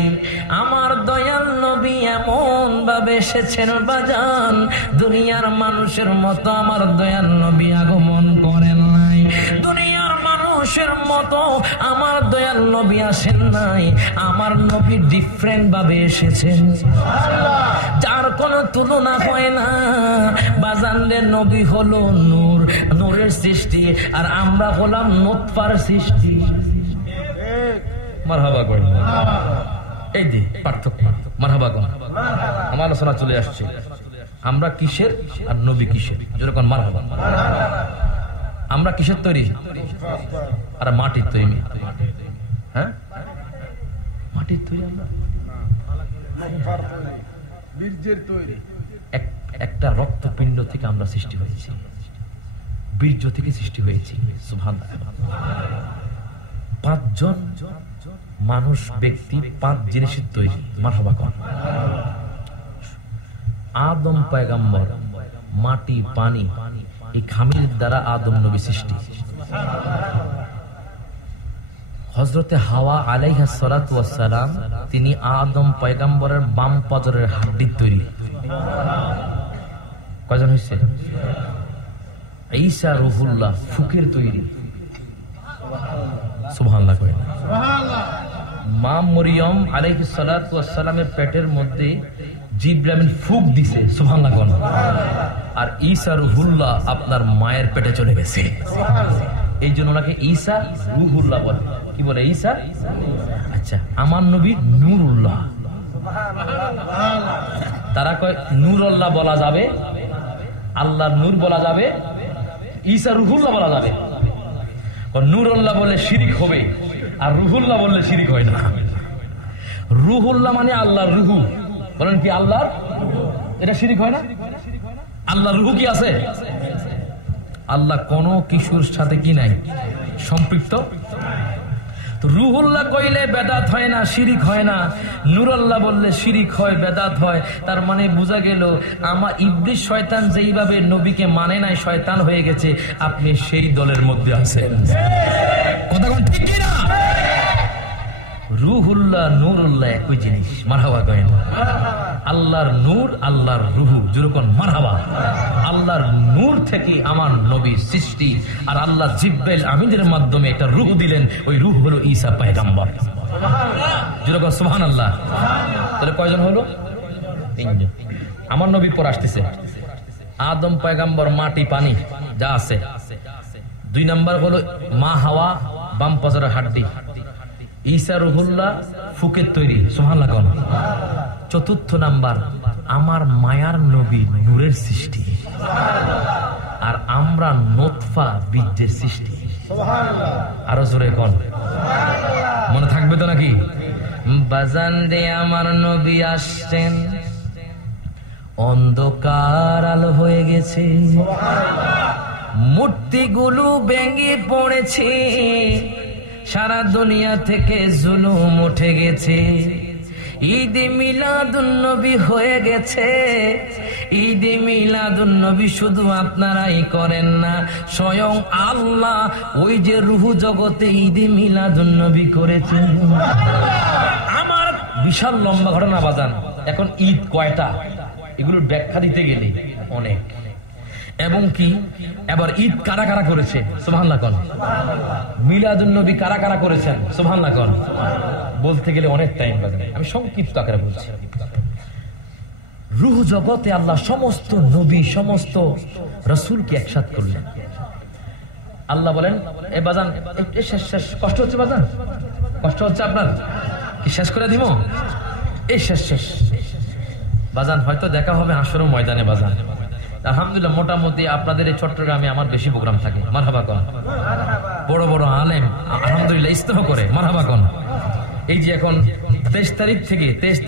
আমার দয়াল নবী এমন ভাবে এসেছেন বাজান, দুনিয়ার মানুষের মতো আমার দয়াল নবী আগমন করেন নাই, দুনিয়ার মানুষের মতো আমার দয়াল নবী আসেন নাই। আমার নবী ডিফারেন্ট ভাবে এসেছেন, যার কোনো তুলনা হয় না। বাজানদের নবী হলো নূর, নূরের সৃষ্টি, আর আমরা হলাম নুতফার সৃষ্টি। মারহাবা করেন। এই যে পার্থক্য, মারহাবা করেন। আমার আলোচনা চলে আসছে, আমরা কিসের আর নবী কিসের। যেরকম মারহাবা। আমরা কিসের তৈরি? আর মাটির তৈরি। হ্যাঁ, মাটির তৈরি। আমরা বীর্যের তৈরি। একটা রক্তপিণ্ড থেকে আমরা সৃষ্টি হয়েছি, বীর্য থেকে সৃষ্টি হয়েছি। সুবহানাল্লাহ। 5 জন মানুষ, ব্যক্তি, 5 জিনিসের তৈরি। মারহাবা কর। আদম পয়গম্বর, মাটি, পানি, এই খামির দ্বারা আদম নবী সৃষ্টি। হযরতে হাওয়া আলাইহিস সালাতু ওয়াস সালাম, তিনি আদম পয়গম্বরের বাম পাজরের হাড্ডির তৈরি। কয়জন হইছে? ঈসা রূহুল্লাহ ফুকের তৈরি। সুবহানাল্লাহ কয়। সুবহানাল্লাহ। মা মরিয়ম আলাইহিস সালাতু ওয়াস সালামের পেটের মধ্যে জিব্রাইল ফুক দিছে। সুবহানাল্লাহ কয়। আর ঈসা রূহুল্লাহ আপনার মায়ের পেটে চলে গেছে। এই জন্য ওনাকে ঈসা রূহুল্লাহ বলে। কি বলে? ঈসা। আচ্ছা, আমার নবী নূরুল্লাহ। তারা কয় নূরুল্লাহ বলা যাবে, আল্লাহর নূর বলা যাবে, ঈসা রূহুল্লাহ বলা যাবে। নূরুল্লাহ বললে শিরিক হবে, আর রূহুল্লাহ বললে শিরিক হয় না। রূহুল্লাহ মানে আল্লাহর রূহু। বলেন কি আল্লাহর? এটা শিরিক হয় না? আল্লাহর রূহু কি আছে? আল্লাহ কোন কিছুর সাথে কি নাই সম্পৃক্ত। রূহুল্লাহ কইলে বেদাত হয় না, শিরিক হয় না। নূরুল্লাহ বললে শিরিক হয়, বেদাত হয়। তার মানে বোঝা গেল আমার ইবলিস শয়তান যেইভাবে নবীকে মানে নাই, শয়তান হয়ে গেছে, আপনি সেই দলের মধ্যে আছেন। কথা কোন ঠিক কি না? রূহুল্লাহ নূরুল্লাহ একই জিনিস। মারহাবা করেন। আল্লাহর নূর, আল্লাহর রূহু। যেরকম মারহাবা। আল্লাহর নূর থেকে আমার নবী সৃষ্টি, আর আল্লাহ জিব্রাইল আমিনের মাধ্যমে একটা রূহ দিলেন, ওই রূহ হলো ঈসা পয়গম্বর। যেরকম সুবহানাল্লাহ। তাহলে কয়জন হলো? 3 জন। আমার নবী পর আসতেছে আদম পয়গম্বর, মাটি, পানি যা আছে। 2 নাম্বার হলো মা হাওয়া, বাম পাজরের হাড্ডি। ঈসা রুহুল্লাহ ফুকের তৈরি, সুবহানাল্লাহ কোন। চতুর্থ নাম্বার, আমার মায়ার নবী নূরের সৃষ্টি, আর আমরা নোতফা বীর্যের সৃষ্টি। আরো জোরে কোন, মনে থাকবে তো নাকি? বাজান রে আমার নবী আসছেন, অন্ধকার আলো হয়ে গেছে, মূর্তিগুলো ভেঙে পড়েছে, সারা দুনিয়া থেকে জুলুম উঠে গেছে, ঈদে মিলাদুন নবী হয়ে গেছে। ঈদে মিলাদুন নবী শুধু আপনারাই করেন না, স্বয়ং আল্লাহ ওই যে রূহ জগতে ঈদে মিলাদুন নবী করেছেন। আমার বিশাল লম্বা ঘটনা বাজান। এখন ঈদ কয়টা, এগুলোর ব্যাখ্যা দিতে গেলে অনেক। এবং কি এবার ঈদ কারা কারা করেছে, সুবহানাল্লাহ কোন। মিলাদুন নবী কারা কারা করেছেন, সুবহানাল্লাহ কোন। বলতে গেলে অনেক টাইম লাগে, আমি সংক্ষিপ্ত আকারে বলছি। রূহ জগতে আল্লাহ সমস্ত নবী সমস্ত রাসূলকে একসাথ করলেন। আল্লাহ বলেন, এ বাজান শেষ শেষ, কষ্ট হচ্ছে বাজান, কষ্ট হচ্ছে আপনার, কি শেষ করে দিব? এই শেষ শেষ বাজান, হয়তো দেখা হবে হাসরের ময়দানে বাজান। আলহামদুলিল্লাহ মোটামুটি আপনাদের এই চট্টগ্রামে আমার বেশি প্রোগ্রাম থাকে, মারহাবা কোন। বড় বড় আলেম আলহামদুলিল্লাহ ইস্তফা করে, মারহাবা কোন। এই যে এখন 23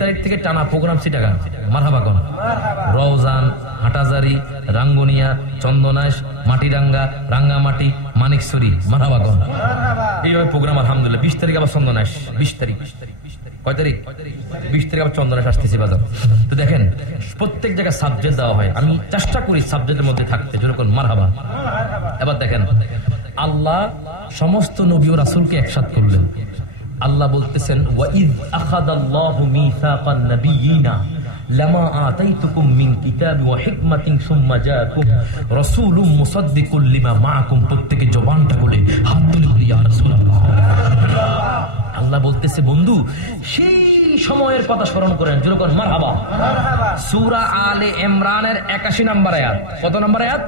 তারিখ থেকে টানা প্রোগ্রাম চিটাগাং, মারহাবা কোন। রওজান, হাটাজারি, রাঙ্গুনিয়া, চন্দনাইশ, মাটিরাঙ্গা, রাঙ্গামাটি, মানিকছড়ি, মারহাবা কোন। এইভাবে প্রোগ্রাম আলহামদুলিল্লাহ। 20 তারিখ আবার চন্দনাইশ, 20 তারিখ, কয় তারিখ? 20 তারিখ আবার চন্দনাইশ আসতেছে বাজার। তো দেখেন প্রত্যেক জায়গায় সাবজেক্ট দেওয়া হয়, আমি চেষ্টা করি সাবজেক্টের মধ্যে থাকতে, যেরকম মারহাবা। এবার দেখেন আল্লাহ সমস্ত নবী ও রাসূলকে একসাথ করলেন। আল্লাহ বলতেছেন, ওয়াইদ আখাযাল্লাহু মিসাকান নাবিয়িনা লামা আতাইতুকুম মিন কিতাবি ওয়া হিকমাতিন সুম্মা জাআকুম রাসূলুম মুসাদ্দিকুল লিমা মাআকুম। প্রত্যেকে জবানটা বলে হাত তুলে বলি ইয়া রাসূলুল্লাহ। আল্লাহ বলতেছে, বন্ধু সেই সময়ের কথা স্মরণ করেন, যেরকম মারহাবা। সূরা আলে ইমরানের 81 নম্বর আয়াত। কত নম্বর আয়াত?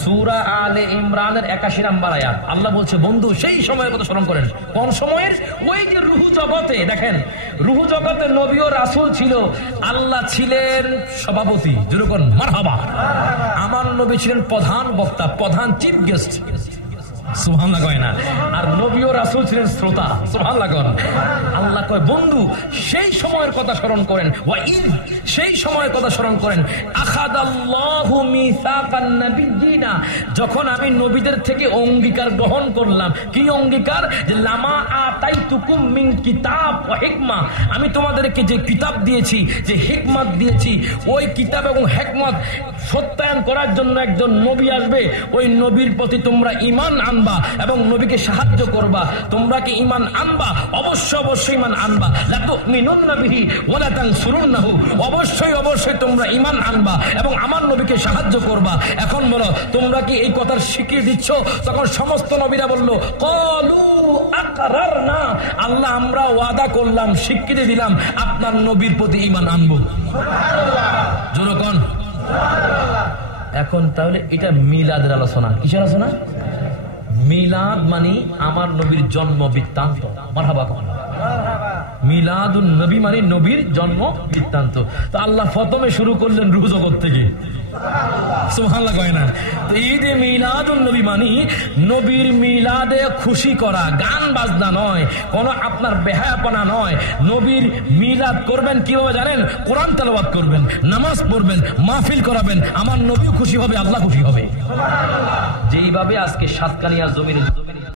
সূরা আলে ইমরানের 81 নম্বর আয়াত। আল্লাহ বলছে, বন্ধু সেই সময়ের কথা স্মরণ করেন। কোন সময়ের? ওই যে রূহ জগতে, দেখেন রূহ জগতে নবী ও রাসূল ছিল, আল্লাহ ছিলেন সভাপতি, যেরকম মারহাবা। আমার নবী ছিলেন প্রধান বক্তা, প্রধান চিফ গেস্ট, সুবহানাল্লাহ কয় না। আর নবী ও রাসূল ছিলেন শ্রোতা, সুবহানাল্লাহ কয়। আল্লাহ কয়, বন্ধু সেই সময়ের কথা স্মরণ করেন, ওয়াইদ সেই সময়ের কথা স্মরণ করেন, আখাযাল্লাহু মিসাকান নাবিয়িনা, যখন আমি নবীদের থেকে অঙ্গীকার গ্রহণ করলাম। কি অঙ্গীকার? যে লামা আতাইতুকুম মিন কিতাব ওয়া হিকমা, আমি তোমাদেরকে যে কিতাব দিয়েছি, যে হিকমত দিয়েছি, ওই কিতাব এবং হিকমত সত্যায়ন করার জন্য একজন নবী আসবে। ওই নবীর প্রতি তোমরা ঈমান আনবা এবং নবীকে সাহায্য করবা। তোমরা কি ঈমান আনবা? অবশ্যই ঈমান আনবা। লা তুমিনুন্না বিহি ওয়া লা তানসুরুন্নাহু, অবশ্যই তোমরা ঈমান আনবা এবং আমার নবীকে সাহায্য করবা। এখন বলো, তোমরা কি এই কথার স্বীকৃতি দিচ্ছ? তখন সমস্ত নবীরা বলল, ক্বালু আকরারনা, আল্লাহ আমরা ওয়াদা করলাম, স্বীকৃতি দিলাম, আপনার নবীর প্রতি ঈমান আনবো। সুবহানাল্লাহ, জোরে কোন। এখন তাহলে এটা মিলাদের আলোচনা। কিসের আলোচনা? মিলাদ মানে আমার নবীর জন্ম বৃত্তান্ত, মারহাবা কোন। মিলাদুন নবী মানে নবীর জন্ম বৃত্তান্ত। তো আল্লাহ প্রথমে শুরু করলেন রূহ জগৎ থেকে, সুবহানাল্লাহ কয় না। তো ঈদে মিলাদুন নবী মানে নবীর মিলাদে খুশি করা, গান বাজনা নয়, কোন আপনার বেহায়াপনা নয়। নবীর মিলাদ করবেন কিভাবে জানেন? কোরআন তেলাওয়াত করবেন, নামাজ পড়বেন, মাহফিল করাবেন, আমার নবীও খুশি হবে, আল্লাহ খুশি হবে। যেইভাবে আজকে সাতকানিয়া জমিনে